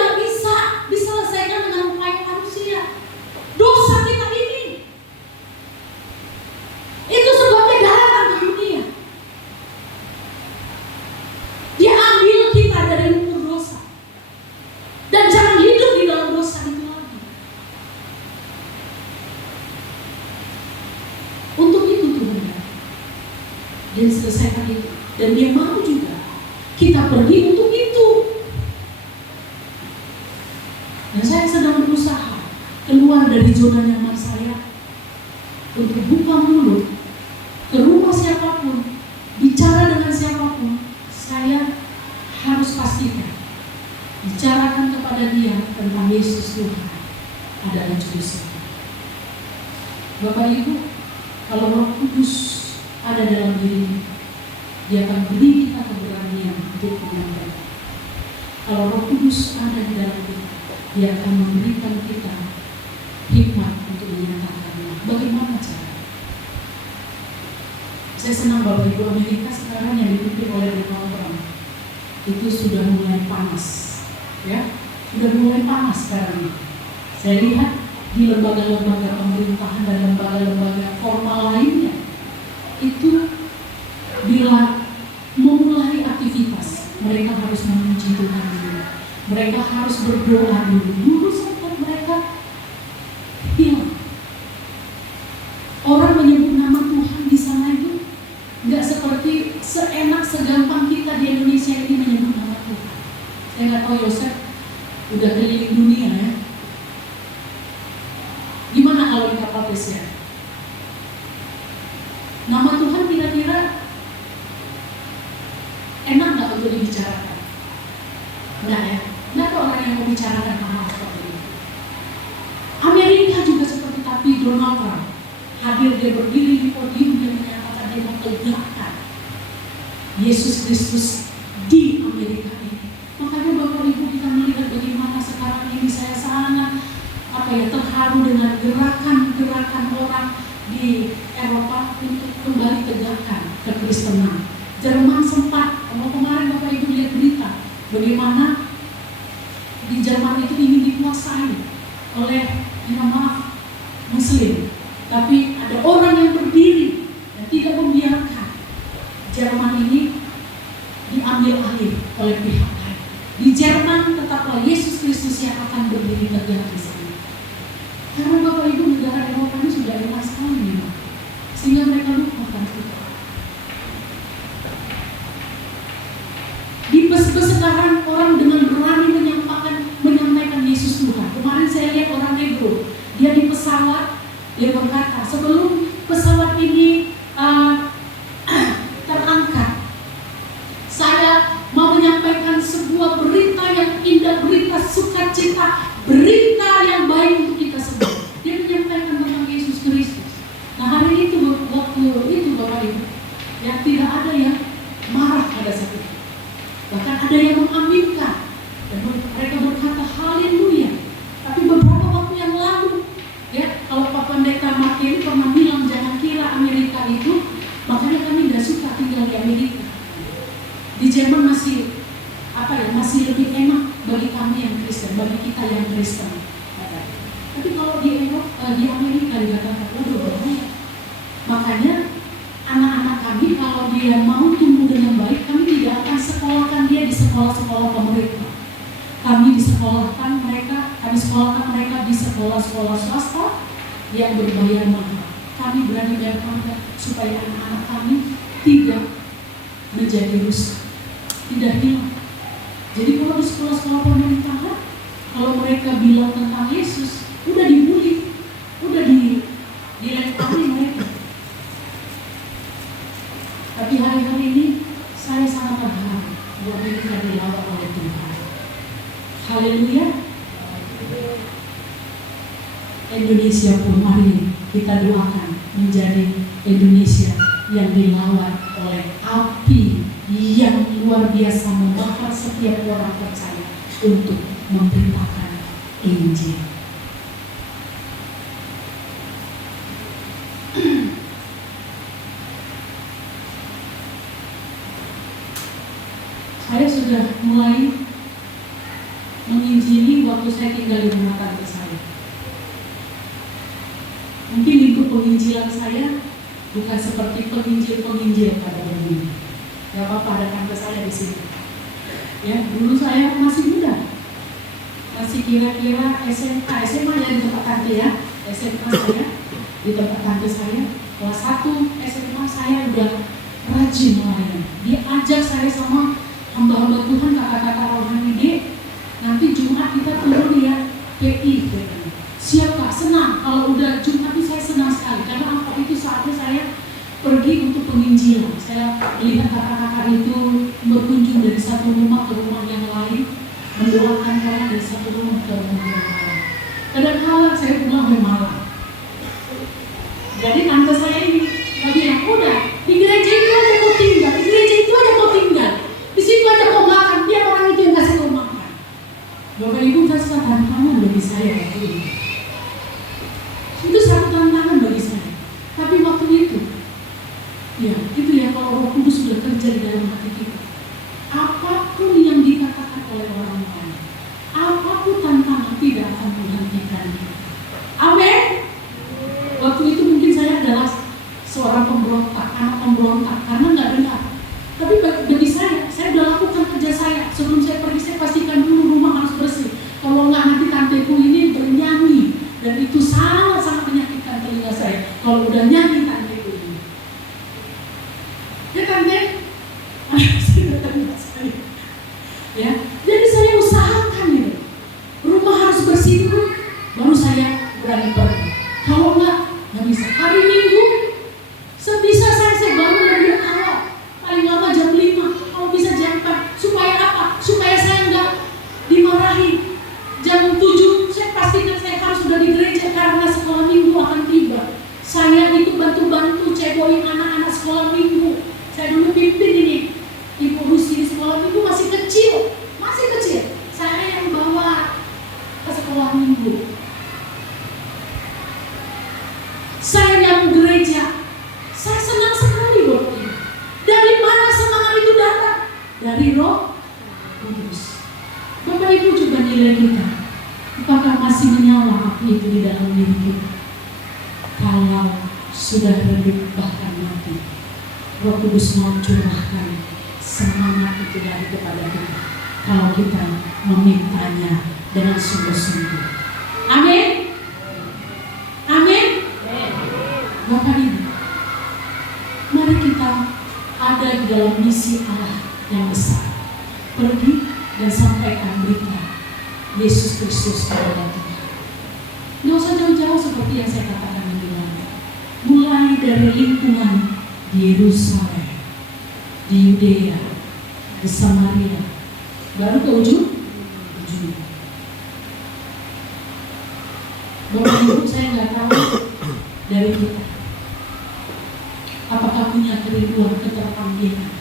dan dia mau juga kita pergi untuk itu. Dan saya sedang berusaha keluar dari zona nyaman saya untuk buka mulut ke rumah siapapun, bicara dengan siapapun. Saya harus pastikan bicarakan kepada dia tentang Yesus Tuhan adalah Juru Selamat. Bapak Ibu, kalau Roh Kudus ada dalam diri, dia akan beri kita keberanian untuk menyampaikan. Kalau Roh Kudus ada di dalam kita, dia akan memberikan kita hikmat untuk menyatakannya. Bagaimana cara? Saya senang Bapak Ibu, Amerika sekarang yang dipimpin oleh Donald Trump itu sudah mulai panas, ya, sudah mulai panas sekarang ini. Saya lihat di lembaga-lembaga pemerintahan dan lembaga-lembaga formal lainnya itu bila memulai aktivitas mereka harus memuji Tuhan dulu, mereka harus berdoa dulu sampai mereka hilang. Orang menyebut nama Tuhan di sana itu nggak seperti seenak segampang kita di Indonesia ini menyebut nama Tuhan. Saya nggak tahu Yosef udah keliling dunia ya. Gimana kalau di kapal pesiar? Nama Tuhan kira-kira enak nggak untuk dibicarakan? Enggak ya? Enggak ada orang yang mau bicarakan hal seperti ini. Amerika juga seperti tapi Donald Trump hadir, dia berdiri di podium, dia menyatakan dia mau tegakkan Yesus Kristus di Amerika ini. Makanya Bapak Ibu, kita melihat bagaimana sekarang ini saya sangat terharu dengan gerakan-gerakan orang di Eropa untuk kembali tegakkan kekristenan. Jerman sempat, kalau kemarin Bapak Ibu lihat berita bagaimana di Jerman itu ingin dikuasai oleh Muslim, tapi ada orang yang berdiri dan tidak membiarkan Jerman ini diambil alih oleh pihak lain. Di Jerman tetaplah Yesus Kristus yang akan berdiri tegak di sana. Karena Bapak Ibu, negara Eropa ini sudah enak sekali, sehingga mereka lupakan kita. Di bus-bus sekarang orang dengan berani menyampaikan Yesus Tuhan. Kemarin saya lihat orang Negro, dia di pesawat, dia berkata sebelum pesawat ini terangkat, saya mau menyampaikan sebuah berita yang indah, berita sukacita, berita yang baik untuk kita semua. Dia menyampaikan tentang Yesus Kristus. Nah hari itu, waktu itu Bapak Ibu, yang tidak ada yang marah pada saat itu. Bahkan ada yang mengaminkan dan mereka berkata haleluya. Tapi beberapa waktu yang lalu, ya, kalau Pak Pendeta Martin pernah bilang jangan kira Amerika itu, makanya kami tidak suka tinggal di Amerika. Di Jerman masih masih lebih enak bagi kami yang Kristen, bagi kita yang Kristen. Tapi kalau di Amerika dikatakan waduh bahaya. Makanya anak-anak kami kalau dia mau tumbuh dengan baik, kami tidak akan sekolahkan dia di sekolah-sekolah pemerintah. Kami sekolahkan mereka di sekolah-sekolah swasta yang berbayar mahal. Kami berani bayar mahal supaya anak-anak kami tidak menjadi rusak, tidak hilang. Jadi kalau di sekolah-sekolah pemerintahan, kalau mereka bilang tentang Yesus, udah dibully, udah dilempari mereka. Tapi hari-hari ini saya sangat terharu bahwa mereka dilawat oleh Tuhan. Haleluya. Indonesia pun mari kita doakan menjadi Indonesia yang dilawat oleh api yang luar biasa membakar setiap orang percaya untuk memberitakan Injil. Saya sudah mulai menginjili waktu saya tinggal di rumah tante saya. Mungkin lingkup penginjilan saya bukan seperti penginjil-penginjil pada umumnya. Gak apa-apa, ada tante saya di sini. Ya, dulu saya masih muda, masih kira-kira SMA ya di tempat tante ya. SMA saya di tempat tante saya. Kelas 1 SMA saya udah rajin melayani. Dia ajak saya sama hamba-hamba Tuhan, kakak-kakak rohani, Dek, nanti Jumat kita turun ya PI. Siap Kak, senang. Kalau udah Jumat itu saya senang sekali, karena apa, itu saatnya saya pergi untuk penginjilan. Saya melihat kakak-kakak itu berkunjung dari satu rumah ke rumah yang lain, mendoakan orang dari satu rumah ke rumah yang lain. Kadang-kadang saya pulang sampai malam. Jadi tante saya ini bilang, udah di gereja itu aja kau tinggal, di gereja itu aja kau tinggal, di situ aja kau makan, dia orang itu yang kasih kau makan. Bapak Ibu kasih tantangan bagi saya waktu itu. Itu satu tantangan bagi saya. Tapi waktu itu, ya itu ya, kalau Roh Kudus sudah kerja di dalam hati kita, apapun yang dikatakan oleh orang lain, apapun tantangan tidak akan menghentikan kita. Amin. Waktu itu mungkin saya adalah seorang pemberontak, anak pemberontak, karena nggak dengar. Tapi bagi saya sudah lakukan kerja saya. Sebelum saya pergi, saya pastikan dulu rumah harus bersih. Kalau nggak, nanti tanteku ini bernyanyi, dan itu sangat-sangat menyakitkan telinga saya. Kalau udah nyanyi tanteku ini, ya tante, ya. Jadi saya usahakan itu, rumah harus bersih dulu, baru saya berani pergi. Kalau nggak bisa. Hari Minggu sebisa saya bangun dari awal, paling lama jam 5, kalau bisa jam 4. Supaya apa? Supaya saya nggak dimarahi. Jam 7 saya pastikan saya harus sudah di gereja, karena sekolah minggu akan tiba. Saya ikut bantu-bantu cebokin anak-anak sekolah minggu. Saya dulu pimpin ini, ibu Rusi di sekolah minggu masih kecil. Saya yang bawa ke sekolah minggu. Saya yang gereja. Saya senang sekali Bapak Ibu. Dari mana semangat itu datang? Dari Roh Kudus. Bapak Ibu coba nilai kita, apakah masih menyala api itu di dalam diri kita? Kalau sudah redup bahkan mati, Roh Kudus mau curahkan semangat itu lagi kepada kita, kalau kita memintanya dengan sungguh-sungguh. Amin. Amin. Bapak Ibu, mari kita ada di dalam misi Allah yang besar. Pergi dan sampaikan berita Yesus Kristus kepada Tuhan. Nggak usah jauh-jauh seperti yang saya katakan di belakang. Mulai dari lingkungan di Yerusalem, di Yudea, di Samaria, baru ke ujung. Bapak Ibu, saya nggak tahu dari kita, apakah punya kerinduan keterpanggilan.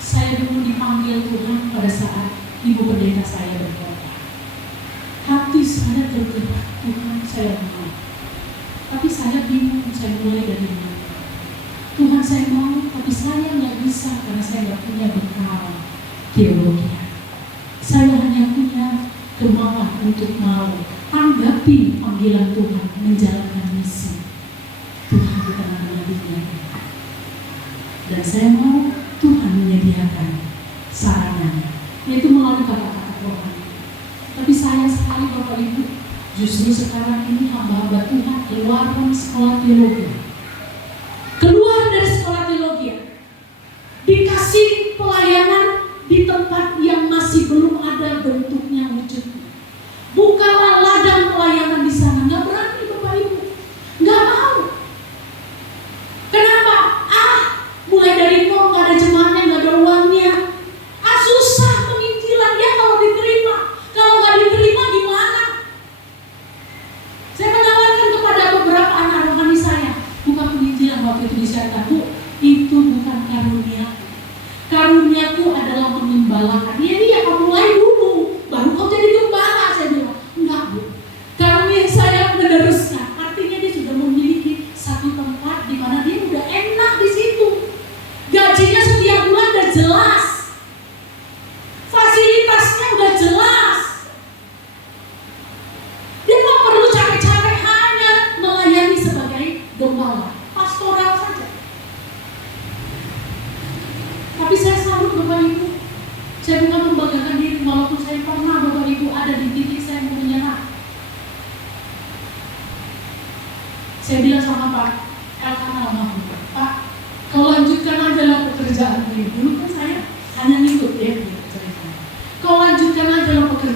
Saya dulu dipanggil Tuhan pada saat ibu pendeta saya berkhotbah. Hati saya tergerak, Tuhan saya mau. Tapi saya bingung, saya mulai dari mana. Tuhan saya mau, tapi saya nggak bisa karena saya nggak punya bekal teologi. Saya hanya punya kemauan untuk mau tanggapi panggilan Tuhan menjalankan misi Tuhan di tengah-tengah dunia. Dan saya mau Tuhan menyediakan sarananya, yaitu melalui kata-kata rohani. Tapi sayang sekali Bapak Ibu, justru sekarang ini hamba-hamba Tuhan keluar dari sekolah teologi, dikasih pelayanan di tempat yang masih belum ada bentuknya, wujudnya. Bukalah ladang pelayanan di sana, nggak berani Bapak Ibu, nggak mau. Kenapa? Mulai dari nol, nggak ada jemaatnya, nggak ada uangnya. Susah penginjilan dia kalau diterima. Kalau nggak diterima gimana? Saya menawarkan kepada beberapa anak rohani saya,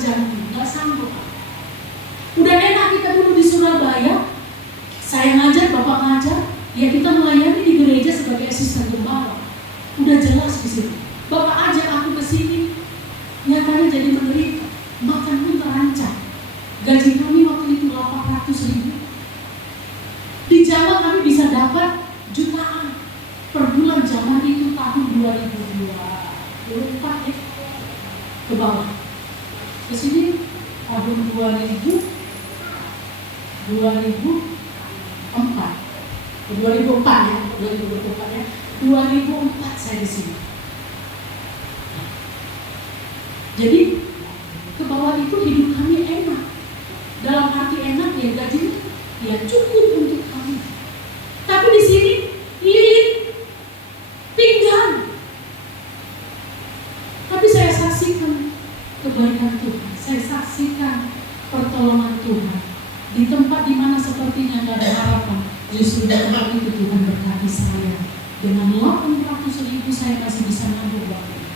kerjaannya, nggak sanggup. Udah enak kita dulu di Surabaya, saya ngajar, bapak ngajar, ya kita melayani di gereja sebagai asisten gembala. Udah jelas di situ. Bapak ajak aku ke sini, nyatanya jadi menderita, makan pun terancam. Gaji kami waktu itu 800.000. Di Jawa kami bisa dapat jutaan per bulan zaman itu tahun 2024 ya, ke bawah. Ke sini tahun 2004 ya, 2004 saya di sini. Jadi ke bawah itu hidup kami enak. Dalam arti enak ya, gajinya ya cukup untuk kami. Tapi di sini lilit, pinggang. Tapi saya saksikan kebaikan Tuhan, saya saksikan pertolongan Tuhan. Di tempat di mana sepertinya tidak ada harapan, justru di tempat itu Tuhan berkati saya. Dengan 800.000 saya masih bisa nabung waktu itu.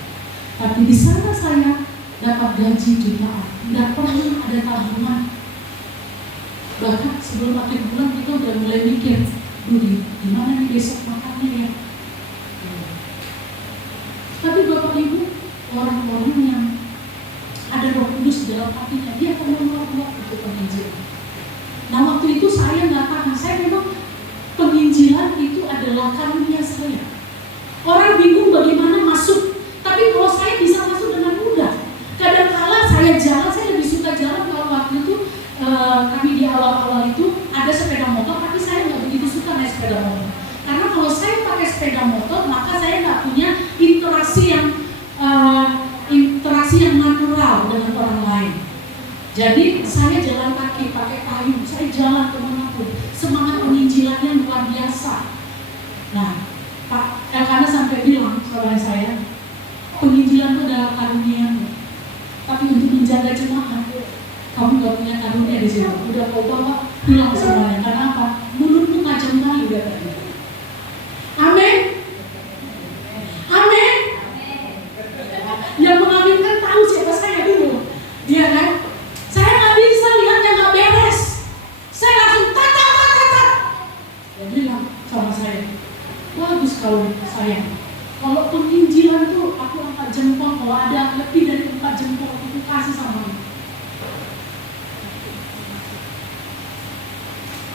Tapi di sana saya dapat gaji jutaan, tidak pernah ada tabungan. Bahkan sebelum akhir bulan kita udah mulai mikir, di mana nih besok makannya ya. Tapi Bapak Ibu, orang-orang yang ada Roh Kudus dalam hatinya, dia akan mengeluarkan untuk penginjilan. Nah waktu itu saya nggak tahan, saya memang penginjilan itu adalah karunia saya. Orang bingung bagaimana masuk, tapi kalau saya bisa masuk dengan mudah. Kadang-kala saya jalan, saya lebih suka jalan. Kalau waktu itu kami di awal-awal itu ada sepeda motor, tapi saya nggak begitu suka naik sepeda motor. Karena kalau saya pakai sepeda motor, maka saya nggak punya interaksi yang natural dengan orang lain. Jadi saya jalan kaki, pakai payung, saya jalan kemanapun. Semangat penginjilannya luar biasa. Nah, Pak Elkana sampai bilang saudara saya, penginjilan itu adalah karunia. Tapi untuk menjaga jemaat, kamu gak punya karunia di sini. Udah kau bawa pulang semuanya. Karena apa? Mulutmu tajam kali udah tadi. Amin. Amin. Yang mengaminkan tahu siapa saya dulu. Dia kan? Saya nggak bisa lihat yang nggak beres. Saya langsung tatat. Dia bilang sama saya, bagus kalau sayang. Kalau penginjilan tuh aku angkat jempol. Kalau ada lebih dari 4 jempol itu kasih sama aku.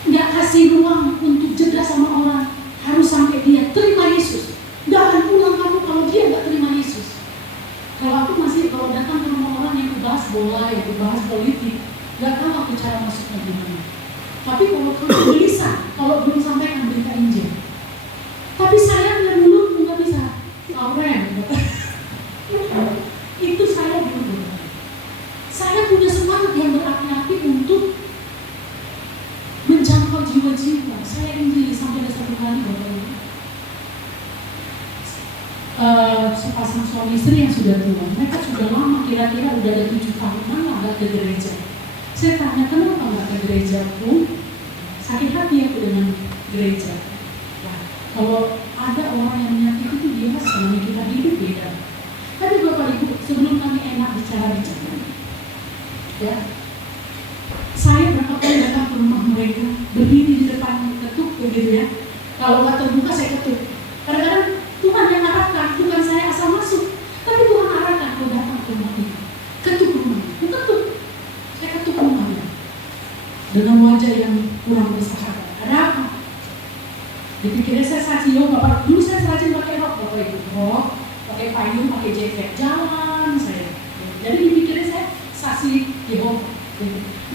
Nggak kasih ruang untuk jeda sama orang. Harus sampai dia terima Yesus. Nggak akan pulang kamu kalau dia nggak terima Yesus. Kalau aku masih, kalau datang ke rumah orang yang bahas bola, yang bahas politik, nggak tahu aku cara masuknya gimana. Tapi kalau kamu gelisah, kalau belum sampaikan berita Injil. Tapi saya dulu nggak bisa. Awen. Itu saya dulu. Saya punya semangat yang berapi-api untuk menjangkau jiwa-jiwa. Saya injili sampai ada satu kali Bapak Ibu. Sepasang suami istri yang sudah tua, mereka sudah lama, kira-kira udah ada 7 tahun mana nggak ke gereja. Saya tanya, kenapa nggak ke gereja pun? Sakit hati aku dengan gereja. Nah, kalau ada orang yang menyakiti itu biasa, namanya kita hidup beda. Tapi Bapak Ibu, sebelum kami enak bicara, ya, saya berapa kali datang ke rumah mereka, berdiri di depan ketuk begitu ya. Kalau nggak terbuka saya ketuk. Kadang-kadang Tuhan yang arahkan, bukan saya asal masuk, tapi Tuhan arahkan kalau datang ke rumah itu. Ketuk rumah, ketuk. Saya ketuk rumahnya dengan wajah yang kurang bersahabat. Ada apa? Dipikirnya saya saksi, Bapak. Dulu saya rajin pakai rok, Bapak Ibu. Rok, pakai payung, pakai jaket, jalan saya. Jadi dipikirnya saya saksi Yehova.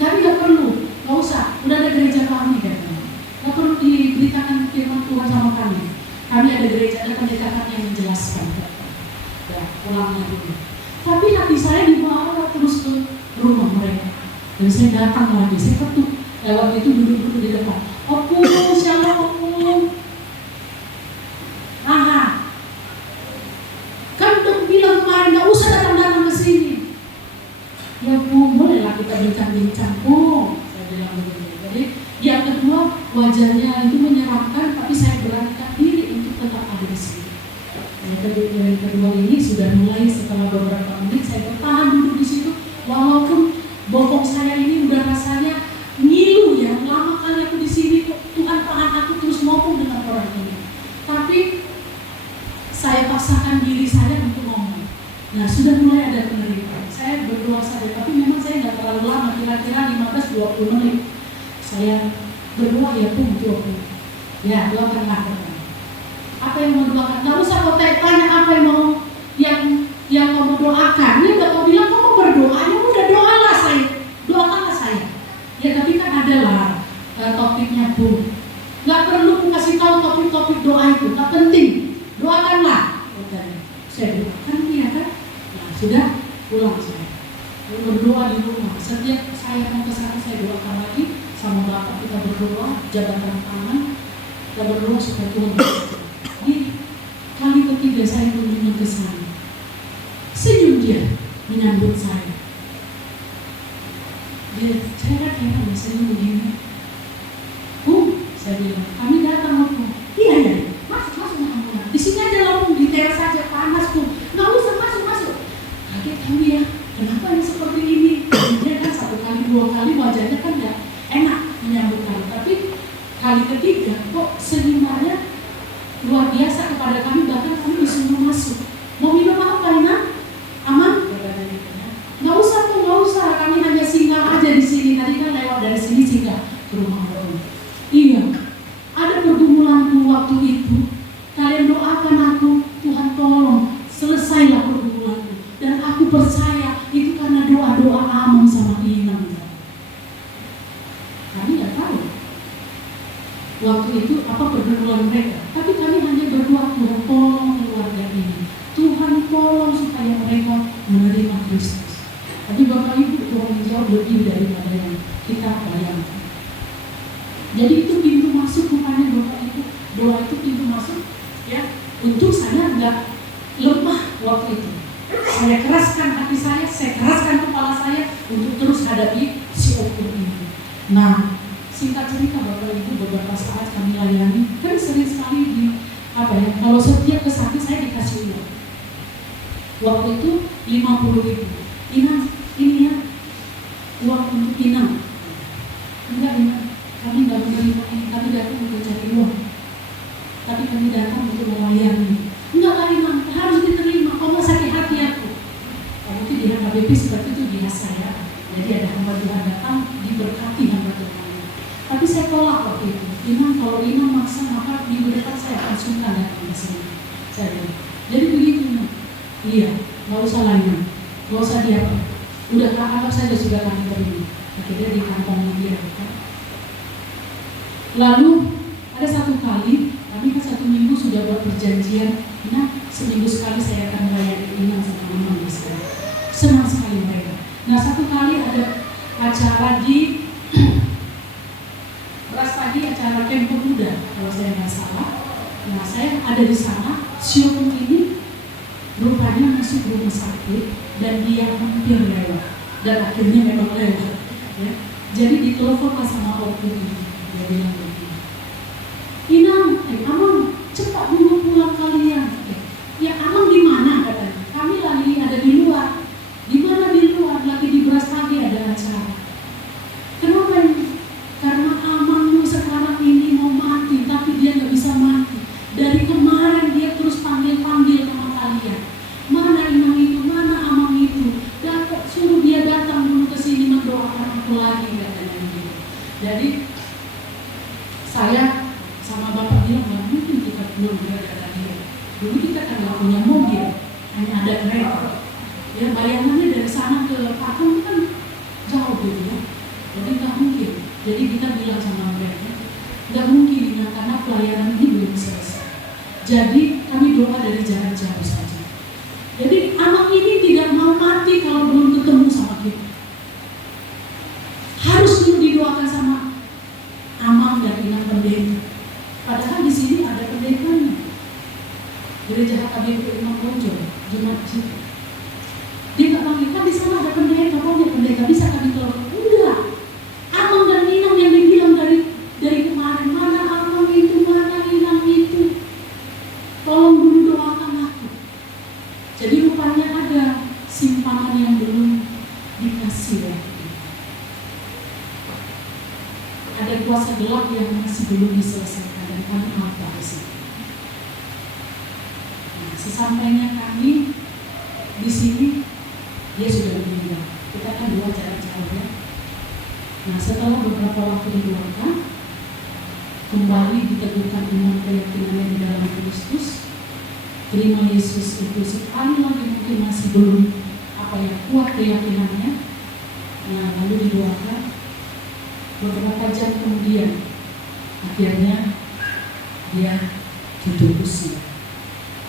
Tapi nggak perlu, nggak usah. Udah ada gereja kami katanya. Nggak perlu diberitakan firman Tuhan sama kami. Kami ada gereja, ada pendekatan yang menjelaskan. Ya, ulangnya dulu. Tapi hati saya dibawa terus ke rumah mereka. Dan saya datang lagi, saya ketuk. Lewat itu duduk-duduk di depan. Oku, shalom oku. Aha. Kan udah bilang kemarin gak usah datang-datang ke sini. Ya Bu, bolehlah kita bincang-bincang. Oh, saya bilang begitu. Jadi yang kedua, wajahnya itu menyeramkan, tapi saya beranikan diri untuk tetap ada di sini. Yang kedua ini sudah mulai setelah beberapa menit saya bertahan duduk di situ, walaupun 20 menit saya berdoa ya pun 20. Ya, doakanlah. Apa yang mau doakan? Nggak usah kau tanya apa yang mau yang kamu doakan. Dia udah kau bilang kamu berdoa, ya udah doalah doakanlah saya. Ya tapi kan adalah topiknya Bu. Nggak perlu kasih tahu topik-topik doa itu, nggak penting. Doakanlah. Saya doakan ya kan. Nah sudah pulang saya. Berdoa di rumah. Setiap saya mau ke sana saya doakan lagi sama Bapak, kita berdoa, jabatan tangan, kita berdoa supaya Tuhan berkati. Di kali ketiga saya kunjungi ke sana. Senyum dia menyambut saya. Saya kan heran senyum begini. Saya bilang, kami datang Bu. Iya, masuk ambulan. Di sini aja langsung di teras saja, panas Bu. Nggak usah masuk. Kaget kami ya, kenapa yang seperti ini? Dia kan 1 kali 2 kali wajahnya kan nggak enak menyambut kami. Tapi kali ketiga kok senyumannya luar biasa kepada kami, bahkan kami disuruh masuk. Mau minum apa Ina? Aman? Nggak usah. Kami hanya singgah aja di sini. Tadi kan lewat dari sini singgah ke rumah orang. Iya, ada pergumulanku waktu itu. Kalian doakan aku, Tuhan tolong selesailah pergumulanku. Dan aku percaya itu karena doa-doa Amang sama Inang. Kami nggak tahu waktu itu apa pergumulan mereka. Tapi kami hanya berdoa, Tuhan tolong keluarga ini. Tuhan tolong supaya mereka menerima Kristus. Tapi Bapak Ibu, Tuhan jauh lebih daripada yang kita bayangkan. Jadi itu pintu masuk rupanya Bapak Ibu. Doa itu pintu masuk ya. Untuk saya nggak lemah waktu itu. Saya keraskan hati saya keraskan kepala saya untuk terus hadapi si ukur ini. Nah, singkat cerita Bapak Ibu, beberapa saat kami layani, kan sering sekali kalau setiap kesakit saya dikasih uang. Waktu itu 50.000. Inang, ini ya uang untuk Inang. Enggak Inang, kami nggak menerima ini, kami datang untuk cari uang. Tapi kami datang untuk melayani. Enggak Inang, harus diterima. Kamu sakit hati aku. Kamu itu di HKBP seperti itu biasa ya. Jadi ada hamba Tuhan datang diberkati hamba Tuhan. Tapi saya tolak waktu itu. Inang, kalau Inang maksa maka minggu depan saya akan sungkan datang ke sini. Saya bilang. Jadi begitu Inang. Iya, nggak usah lain. Nggak usah dia. Udah anggap saja sudah kami terima. Akhirnya di kantong dia. Lalu ada 1 kali, kami kan 1 minggu sudah buat perjanjian. Nah, seminggu sekali saya akan melayani Inang sama Mama Lisa. Senang sekali mereka. Nah 1 kali ada acara di Beras Pagi, acara camp pemuda kalau saya nggak salah. Nah saya ada di sana. Siung ini rupanya masuk rumah sakit dan dia hampir lewat. Dan akhirnya memang lewat. Ya. Jadi ditelepon sama Oku ini. Dia bilang begini, Inang, Amang cepat dulu pulang kalian. Ya Amang di mana katanya? Kami lagi ada di luar. Di mana di luar? Lagi di Beras Pagi ada acara. Kenapa ini? Karena Amang sekarang ini mau mati, tapi dia nggak bisa mati. Dari kemarin dia terus panggil sama kalian. Mana Inang itu? Mana Amang itu? Dan suruh dia datang dulu ke sini mendoakan aku lagi katanya gitu. Jadi saya sama Bapak bilang nggak mungkin kita belum berada dia. Dulu kita kan nggak punya mobil, hanya ada kereta. Ya bayangannya dari sana ke Patung kan jauh gitu ya. Jadi nggak mungkin. Jadi kita bilang sama mereka, nggak mungkin ya, karena pelayanan ini belum selesai. Jadi kami doa dari jarak jauh saja. Jadi anak ini tidak mau mati kalau belum ketemu sama kita. Harus dulu didoakan sama Amang dan Inang pendeta. Padahal di sini ada pendetanya. Gereja HKBP Imam Bonjol, Jumat Cipta. Dia nggak panggil, kan di sana ada pendeta, pendeta bisa kami tolong. Enggak. Amang dan Inang yang dibilang dari kemarin, mana Amang itu, mana Inang itu. Tolong dulu doakan aku. Jadi rupanya ada simpanan yang belum dikasih ya. Ada kuasa gelap yang masih belum diselesaikan dan kami apa di sini. Nah, sesampainya kami di sini, dia sudah meninggal. Kita kan 2 jarak jauh ya. Nah, setelah beberapa waktu didoakan, kembali diteguhkan iman keyakinannya di dalam Kristus, terima Yesus itu sekali lagi mungkin masih belum kuat keyakinannya. Nah, lalu didoakan. Beberapa jam kemudian akhirnya dia tutup usia.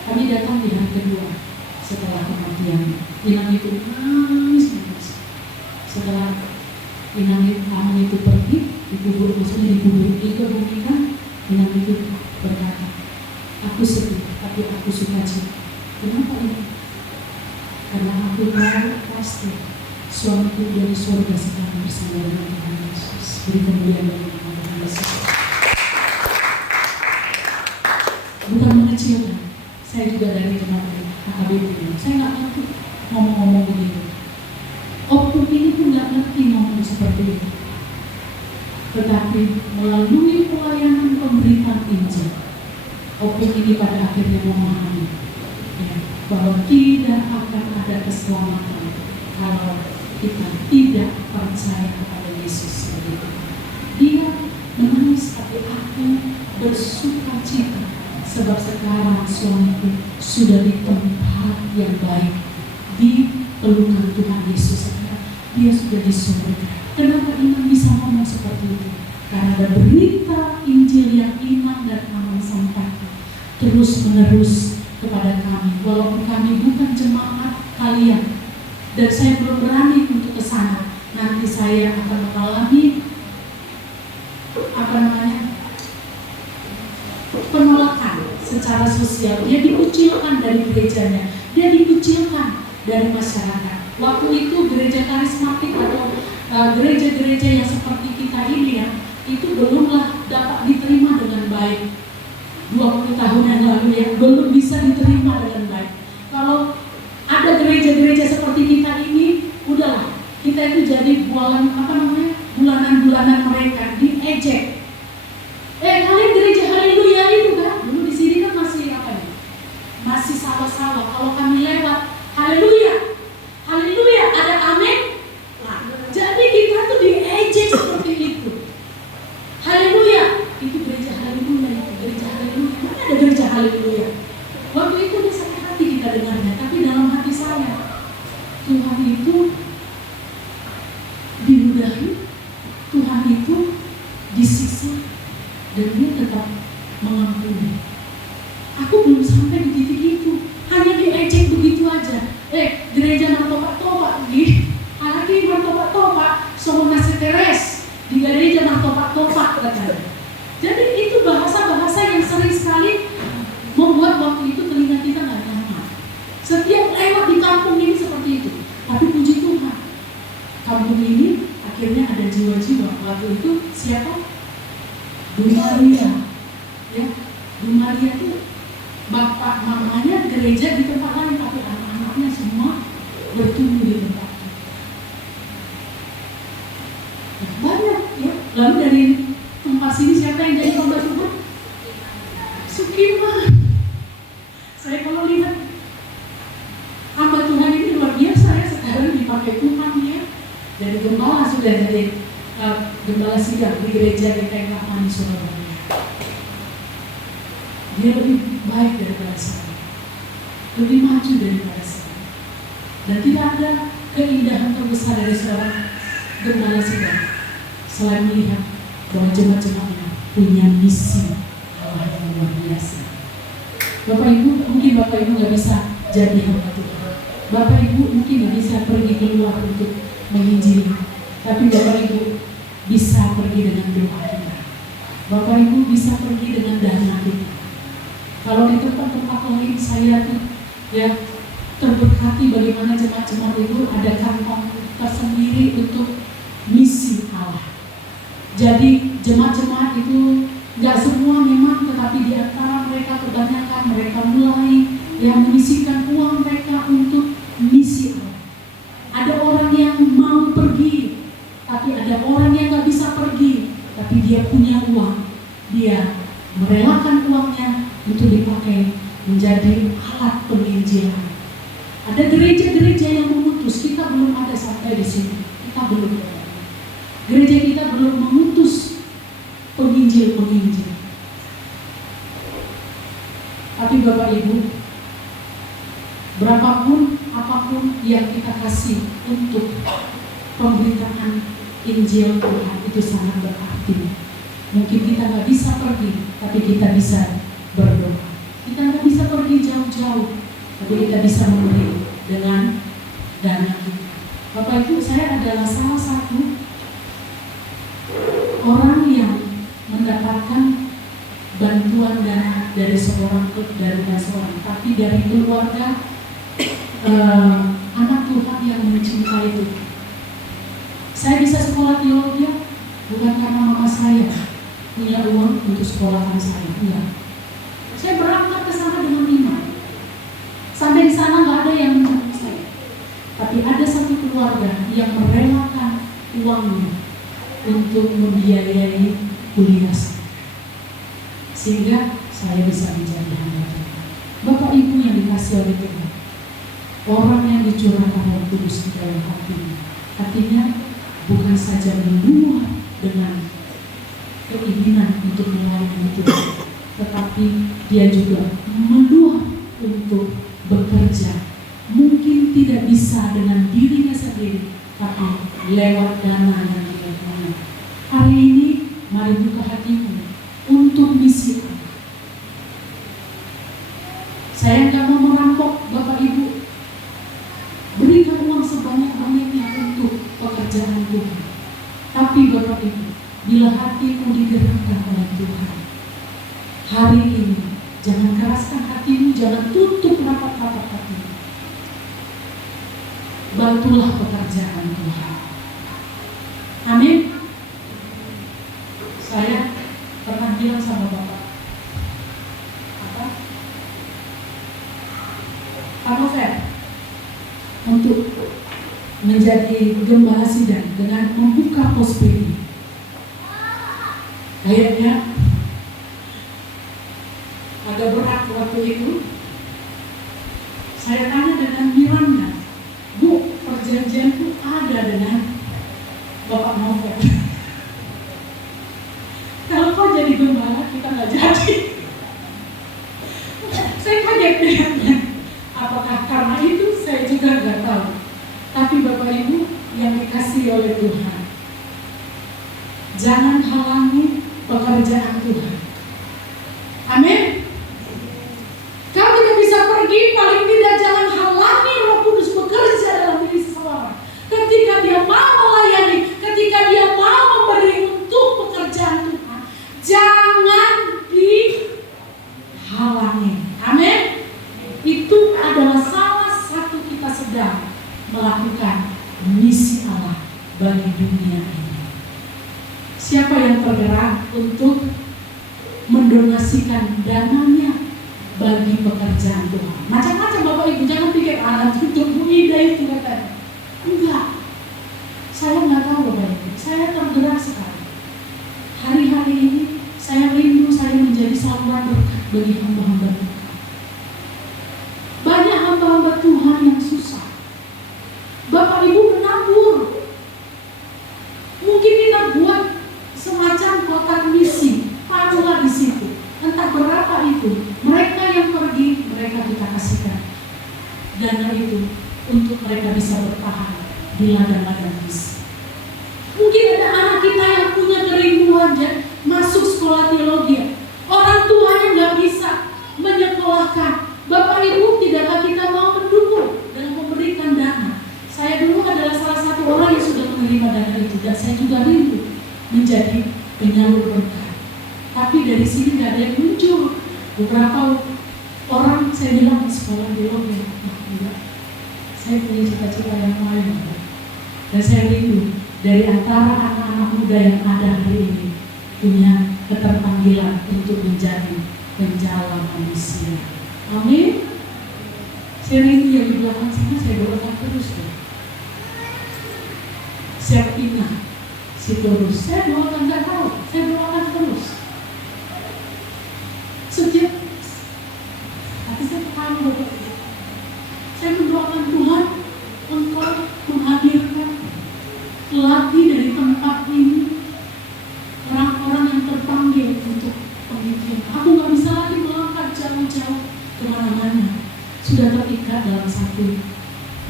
Kami datang di hari kedua setelah kematian. Inang itu nangis. Setelah inang itu pergi, dikebumikan, inang itu berkata, aku sedih, tapi aku sukacita. Kenapa ini? Karena aku tahu pasti suamiku dari surga sekarang bersama dengan Tuhan Yesus. Beri kemuliaan bagi Tuhan Yesus. Bukan mengecilkan. Saya juga dari jemaat AKBP. Saya nggak ngerti ngomong-ngomong begitu. Opung ini pun nggak ngerti ngomong seperti itu. Tetapi melalui pelayanan pemberitaan Injil, Opung ini pada akhirnya memahami bahwa tidak akan ada keselamatan kalau kita tidak percaya kepada Yesus sebagai Tuhan. Dia menangis, tapi aku bersuka cita sebab sekarang suamiku sudah di tempat yang baik, di pelukan Tuhan Yesus. Dia sudah di surga. Kenapa Iman bisa ngomong seperti itu? Karena ada berita Injil yang Iman dan Aman sampaikan terus menerus kepada kami, walaupun kami bukan jemaat kalian dan saya belum berani untuk ke sana. Nanti saya akan mengalami penolakan secara sosial. Dia dikucilkan dari gerejanya, dia dikucilkan dari masyarakat. Waktu itu gereja karismatik atau gereja-gereja yang seperti kita ini ya, itu belumlah dapat diterima dengan baik. 20 tahun yang lalu ya, belum bisa diterima dengan baik. Kalau ada gereja-gereja seperti kita ini, udahlah, kita itu jadi bulanan-bulanan mereka, diejek. Kalian gereja haleluya itu kan? Dulu di sini kan masih masih sawah-sawah. Kalau kami lewat, haleluya, haleluya, ada amin. Nah, jadi kita tuh diejek seperti itu. Haleluya, itu gereja haleluya, gereja haleluya. Mana ada gereja haleluya? Waktu itu dia sakit hati kita dengarnya, tapi dalam hati saya, Tuhan itu diludahi, Tuhan itu disiksa, dan dia tetap mengampuni. Aku belum sampai di titik itu, hanya diejek begitu aja. Gereja martopak-topak, lagi martopak-topak, somo nasi teres di gereja martopak-topak katanya. Jadi itu bahasa-bahasa yang sering sekali membuat waktu itu telinga kita nggak nyaman. Setiap lewat di kampung ini seperti itu. Tapi puji Tuhan, kampung ini akhirnya ada jiwa-jiwa. Waktu itu siapa? Bu Maria, ya. Bu Maria itu bapak mamanya gereja di tempat lain, tapi anak-anaknya semua bertumbuh di tempat itu. Banyak ya. Lalu dari tempat sini siapa yang jadi hamba Tuhan? Sukiman. Saya kalau lihat hamba Tuhan ini luar biasa ya, sekarang dipakai Tuhan ya. Dari gembala sudah jadi gembala sidang di gereja di Tengah di Surabaya. Dia lebih baik daripada saya, lebih maju daripada saya. Dan tidak ada keindahan terbesar dari seorang gembala sidang selain melihat bahwa jemaat-jemaatnya punya misi Allah yang luar biasa. Bapak Ibu, mungkin Bapak Ibu nggak bisa jadi hamba Tuhan. Bapak Ibu mungkin nggak bisa pergi keluar untuk menginjili, tapi Bapak Ibu bisa pergi dengan doa kita. Bapak Ibu bisa pergi dengan dana kita. Kalau di tempat-tempat lain saya tuh ya terberkati bagaimana jemaat-jemaat itu ada kantong tersendiri untuk misi Allah. Jadi jemaat-jemaat itu nggak semua memang, tetapi di antara mereka kebanyakan mereka mulai yang menyisihkan uang mereka untuk misi Allah. Ada orang yang mau pergi, tapi ada orang yang nggak bisa pergi, tapi dia punya uang, dia merelakan uangnya untuk dipakai menjadi alat penginjilan. Ada gereja-gereja yang memutus, kita belum ada sampai di sini, kita belum ada. Gereja kita belum mengutus penginjil-penginjil. Tapi Bapak Ibu, berapapun apapun yang kita kasih untuk pemberitaan Injil Tuhan itu sangat berarti. Mungkin kita nggak bisa pergi, tapi kita bisa berdoa. Kita nggak bisa pergi jauh-jauh, tapi kita bisa memberi dengan dana kita. Bapak Ibu, saya adalah salah satu orang yang mendapatkan bantuan dana dari seorang, tapi dari keluarga anak Tuhan yang mencintai Tuhan. Saya bisa sekolah teologi bukan karena mama saya punya uang untuk sekolahan saya, enggak. Saya berangkat ke sana dengan iman. Sampai di sana nggak ada yang menolong saya, tapi ada satu keluarga yang merelakan uangnya untuk membiayai kuliah saya, sehingga saya bisa menjadi hamba Tuhan. Bapak Ibu yang dikasih oleh Tuhan, orang yang dicurahkan Roh Kudus di dalam hatinya bukan saja meluap dengan keinginan untuk melayani Tuhan, tetapi dia juga meluap untuk bekerja. Mungkin tidak bisa dengan dirinya sendiri, tapi lewat dana yang dia punya. Hari ini mari buka hatimu untuk misi Allah. Saya nggak mau merampok Bapak Ibu. Berikan uang sebanyak-banyaknya untuk pekerjaan Tuhan. Tapi Bapak Ibu, bila hatimu digerakkan oleh Tuhan, hari ini jangan keraskan hatimu, jangan tutup rapat-rapat hatimu. Bantulah pekerjaan Tuhan. Amin. Saya pernah bilang sama Bapak, Pak Novel, untuk menjadi gembala sidang dengan membuka pos PD. Kayaknya agak berat waktu itu. Saya tanya dengan Miranda, Bu, perjanjian itu ada dengan Bapak Novel. Kalau kau jadi gembala, kita nggak jadi. Saya kaget dengannya. Apakah karena itu? Saya juga nggak tahu. Tapi Bapak Ibu yang dikasihi oleh Tuhan, jangan halangi pekerjaan Tuhan. Amin. Kalau tidak bisa pergi, paling tidak jangan halangi Roh Kudus bekerja dalam diri seseorang. Ketika dia mau melayani, ketika dia mau memberi untuk pekerjaan Tuhan, jangan dihalangi. Amin. Itu adalah salah satu kita sedang melakukan misi Allah bagi dunia ini. Siapa yang tergerak untuk mendonasikan dananya bagi pekerjaan Tuhan? Macam-macam Bapak Ibu, jangan pikir anak untuk Bu Ida itu katanya. Enggak. Saya nggak tahu Bapak Ibu, saya tergerak sekali. Hari-hari ini saya rindu saya menjadi saluran berkat bagi hamba-hamba Tuhan. Banyak hamba-hamba Tuhan yang susah. Bapak Ibu menabur. Mungkin kita buat semacam kotak misi, taruhlah di situ. Entah berapa itu. Mereka yang pergi, mereka kita kasihkan dana itu untuk mereka bisa bertahan di ladang-ladang misi. Mungkin ada anak kita yang punya kerinduan masuk sekolah teologi. Orang tuanya nggak bisa menyekolahkan. Bapak Ibu, tidakkah kita mau mendukung dan memberikan dana? Saya dulu adalah salah satu orang yang sudah menerima dana itu, dan saya juga rindu menjadi penyalur berkat. Tapi dari sini nggak ada yang muncul. Beberapa orang saya bilang sekolah teologi, enggak. Saya punya cita-cita yang lain, dan saya rindu dari antara anak-anak muda yang ada hari ini punya keterpanggilan untuk menjadi penjala manusia. Amin. Saya rindu yang di belakang sana, saya doakan terus ya. Siap Ina, si terus, saya doakan nggak tahu, saya doakan terus. Setiap hati saya terharu Bapak Ibu. Saya mendoakan Tuhan, Engkau menghadirkan pelatih dari tempat ini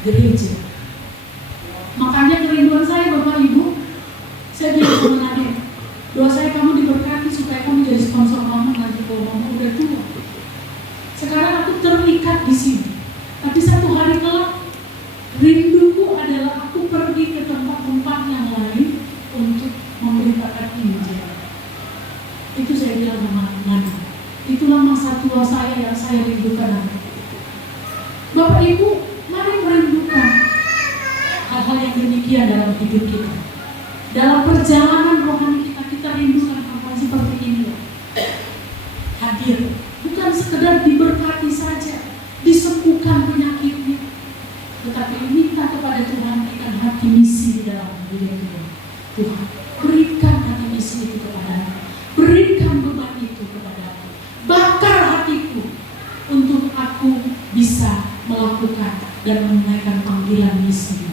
gereja. Makanya kerinduan saya Bapak Ibu, saya bilang sama Nadia, doa saya kamu diberkati supaya kamu jadi sponsor mama nanti kalau mama udah tua. Sekarang aku terikat di sini, tapi satu hari kelak rinduku adalah aku pergi ke tempat-tempat yang lain untuk memberitakan Injil. Itu saya bilang sama Nadia. Itulah masa tua saya yang saya rindukan. Bapak Ibu, mari merindukan hal-hal yang demikian dalam hidup kita. Dalam perjalanan rohani kita, kita rindukan hal-hal seperti ini. Hadir, bukan sekedar diberkati saja, disembuhkan penyakitnya, tetapi minta kepada Tuhan berikan hati misi di dalam diri kita. Tuhan, berikan hati misi itu kepada aku, berikan beban itu kepada aku, bakar hatiku untuk aku bisa melakukan dan menunaikan panggilan misi.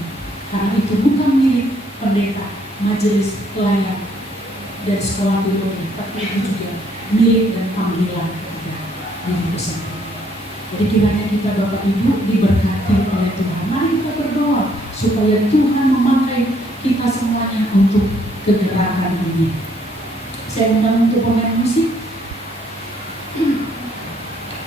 Karena itu bukan milik pendeta, majelis pelayan dan sekolah teologi, tapi itu juga milik dan panggilan kepada diri sendiri. Jadi kiranya kita Bapak Ibu diberkati oleh Tuhan. Mari kita berdoa supaya Tuhan memakai kita semuanya untuk kegerakan ini. Saya undang untuk pemain musik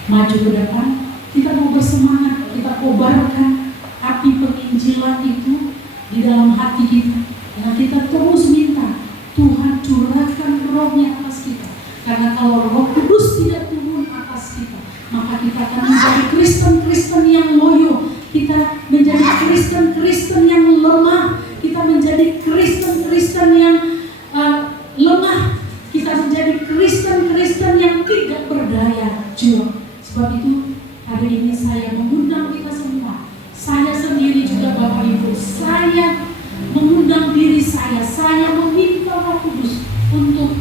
maju ke depan. Kita mau bersemangat, kita kobarkan api penginjilan itu di dalam hati kita. Karena kita terus minta Tuhan curahkan rohnya atas kita. Karena kalau Roh Kudus tidak turun atas kita, maka kita akan menjadi Kristen-Kristen yang loyo. Kita menjadi Kristen-Kristen yang lemah. Kita menjadi Kristen-Kristen yang lemah. Kita menjadi Kristen-Kristen yang tidak berdaya juang. Sebab itu hari ini saya mengundang kita semua. Saya sendiri juga Bapak Ibu, saya mengundang diri saya meminta Roh Kudus untuk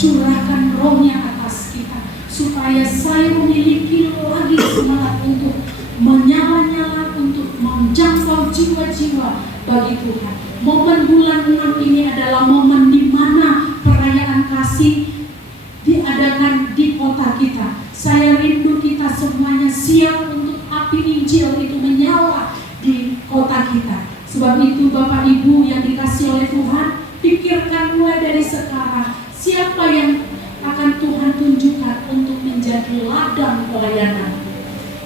curahkan rohnya atas kita, supaya saya memiliki lagi semangat untuk menyala-nyala, untuk menjangkau jiwa-jiwa bagi Tuhan. Momen bulan 6 ini adalah momen di mana perayaan kasih diadakan di kota kita. Saya rindu kita semuanya siap untuk api Injil itu menyala di kota kita. Sebab itu Bapak Ibu yang dikasih oleh Tuhan, pikirkan mulai dari sekarang siapa yang akan Tuhan tunjukkan untuk menjadi ladang pelayanan.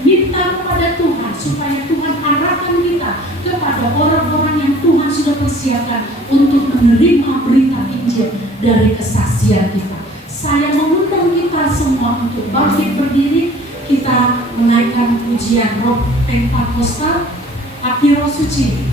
Minta kepada Tuhan supaya Tuhan arahkan kita kepada orang-orang yang Tuhan sudah persiapkan untuk menerima berita Injil dari kesaksian kita. Saya mengundang kita semua untuk bangkit berdiri. Kita menaikkan pujian roh Pentakostal, api roh suci.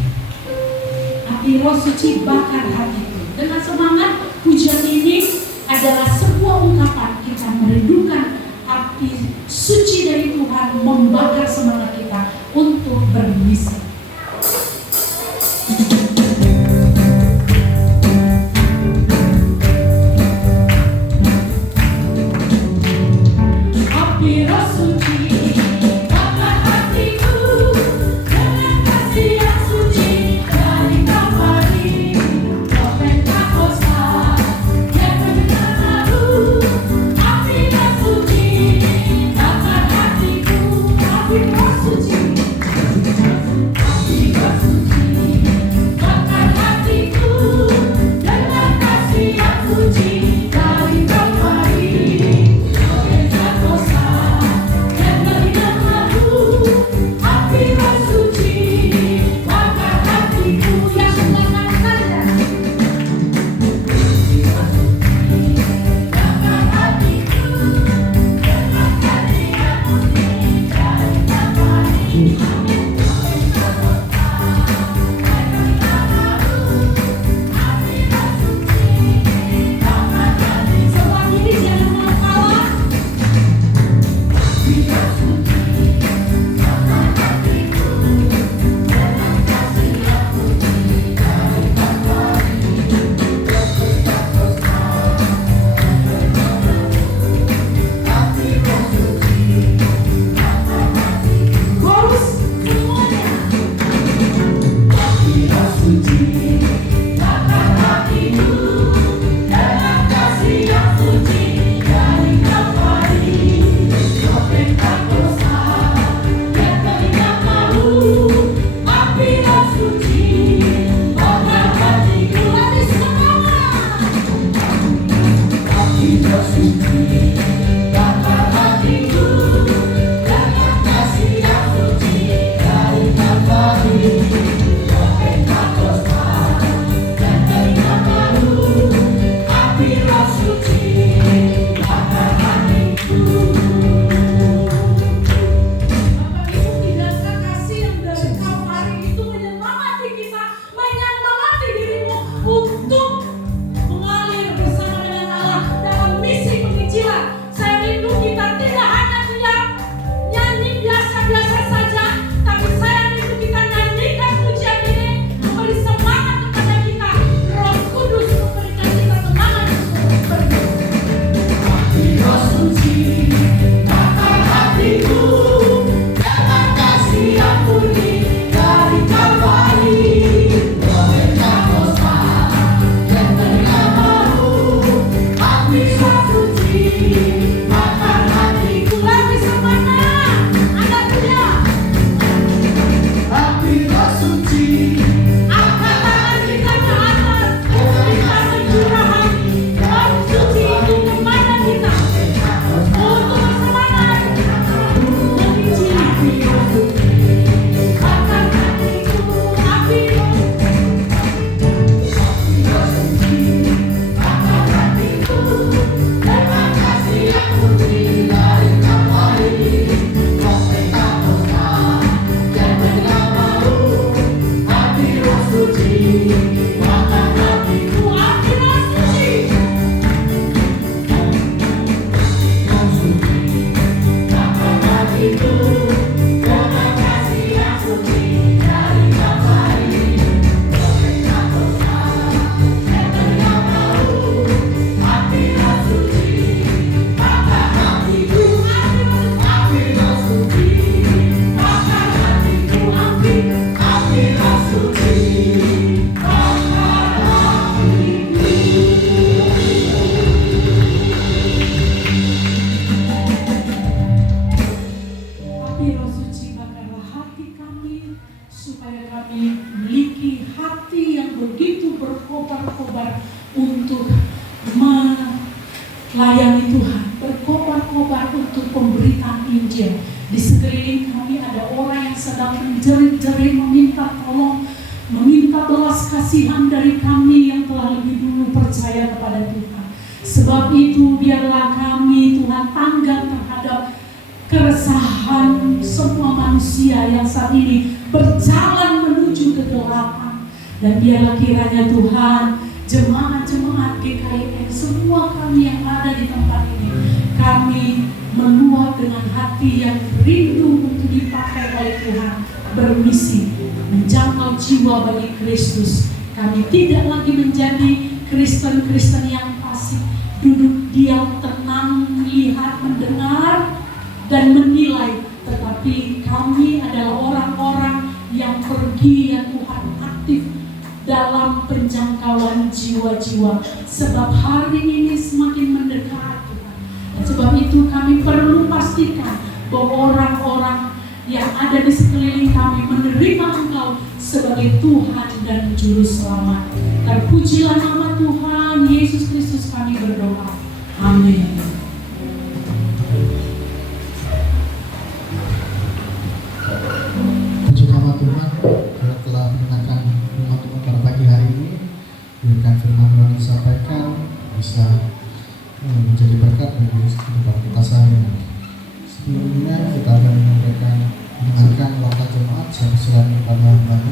Api roh suci bakar hatiku. Dengan semangat, pujian ini adalah sebuah ungkapan kita merindukan api suci dari Tuhan membakar semangat kita untuk bermisi. Api roh suci bakar hatiku dengan kasih yang suci dari Kalvari. Roh Pentakostal yang menyertaku, api roh suci bakar hatiku, api roh suci. supaya kami memiliki hati yang begitu berkobar-kobar untuk melayani Tuhan, berkobar-kobar untuk pemberitaan Injil. Di sekeliling kami ada orang yang sedang menjerit-jerit meminta tolong, meminta belas kasihan dari kami yang telah lebih dulu percaya kepada Tuhan. Sebab itu biarlah kami Tuhan tanggap terhadap keresahan semua manusia yang saat ini berjalan menuju kegelapan. Dan biarlah kiranya Tuhan, jemaat-jemaat GKIM, semua kami yang ada di tempat ini, kami meluap dengan hati yang rindu untuk dipakai oleh Tuhan, bermisi menjangkau jiwa bagi Kristus. Kami tidak lagi menjadi Kristen-Kristen yang pasif, duduk diam, tenang, melihat, mendengar, dan menilai, tetapi kami adalah orang-orang yang pergi ya Tuhan, aktif dalam penjangkauan jiwa-jiwa. Sebab hari ini semakin mendekat Tuhan. Dan sebab itu kami perlu pastikan bahwa orang-orang yang ada di sekeliling kami menerima Engkau sebagai Tuhan dan Juru Selamat. Terpujilah nama Tuhan Yesus Kristus kami berdoa. Amin. Tuhan telah mengenakan firman Tuhan pada pagi hari ini. Biarkan firman Tuhan disampaikan bisa menjadi berkat bagi kehidupan kita sehari-hari. Sebelumnya kita akan mendengarkan waktu jemaat. Saya persilakan kepada hambanya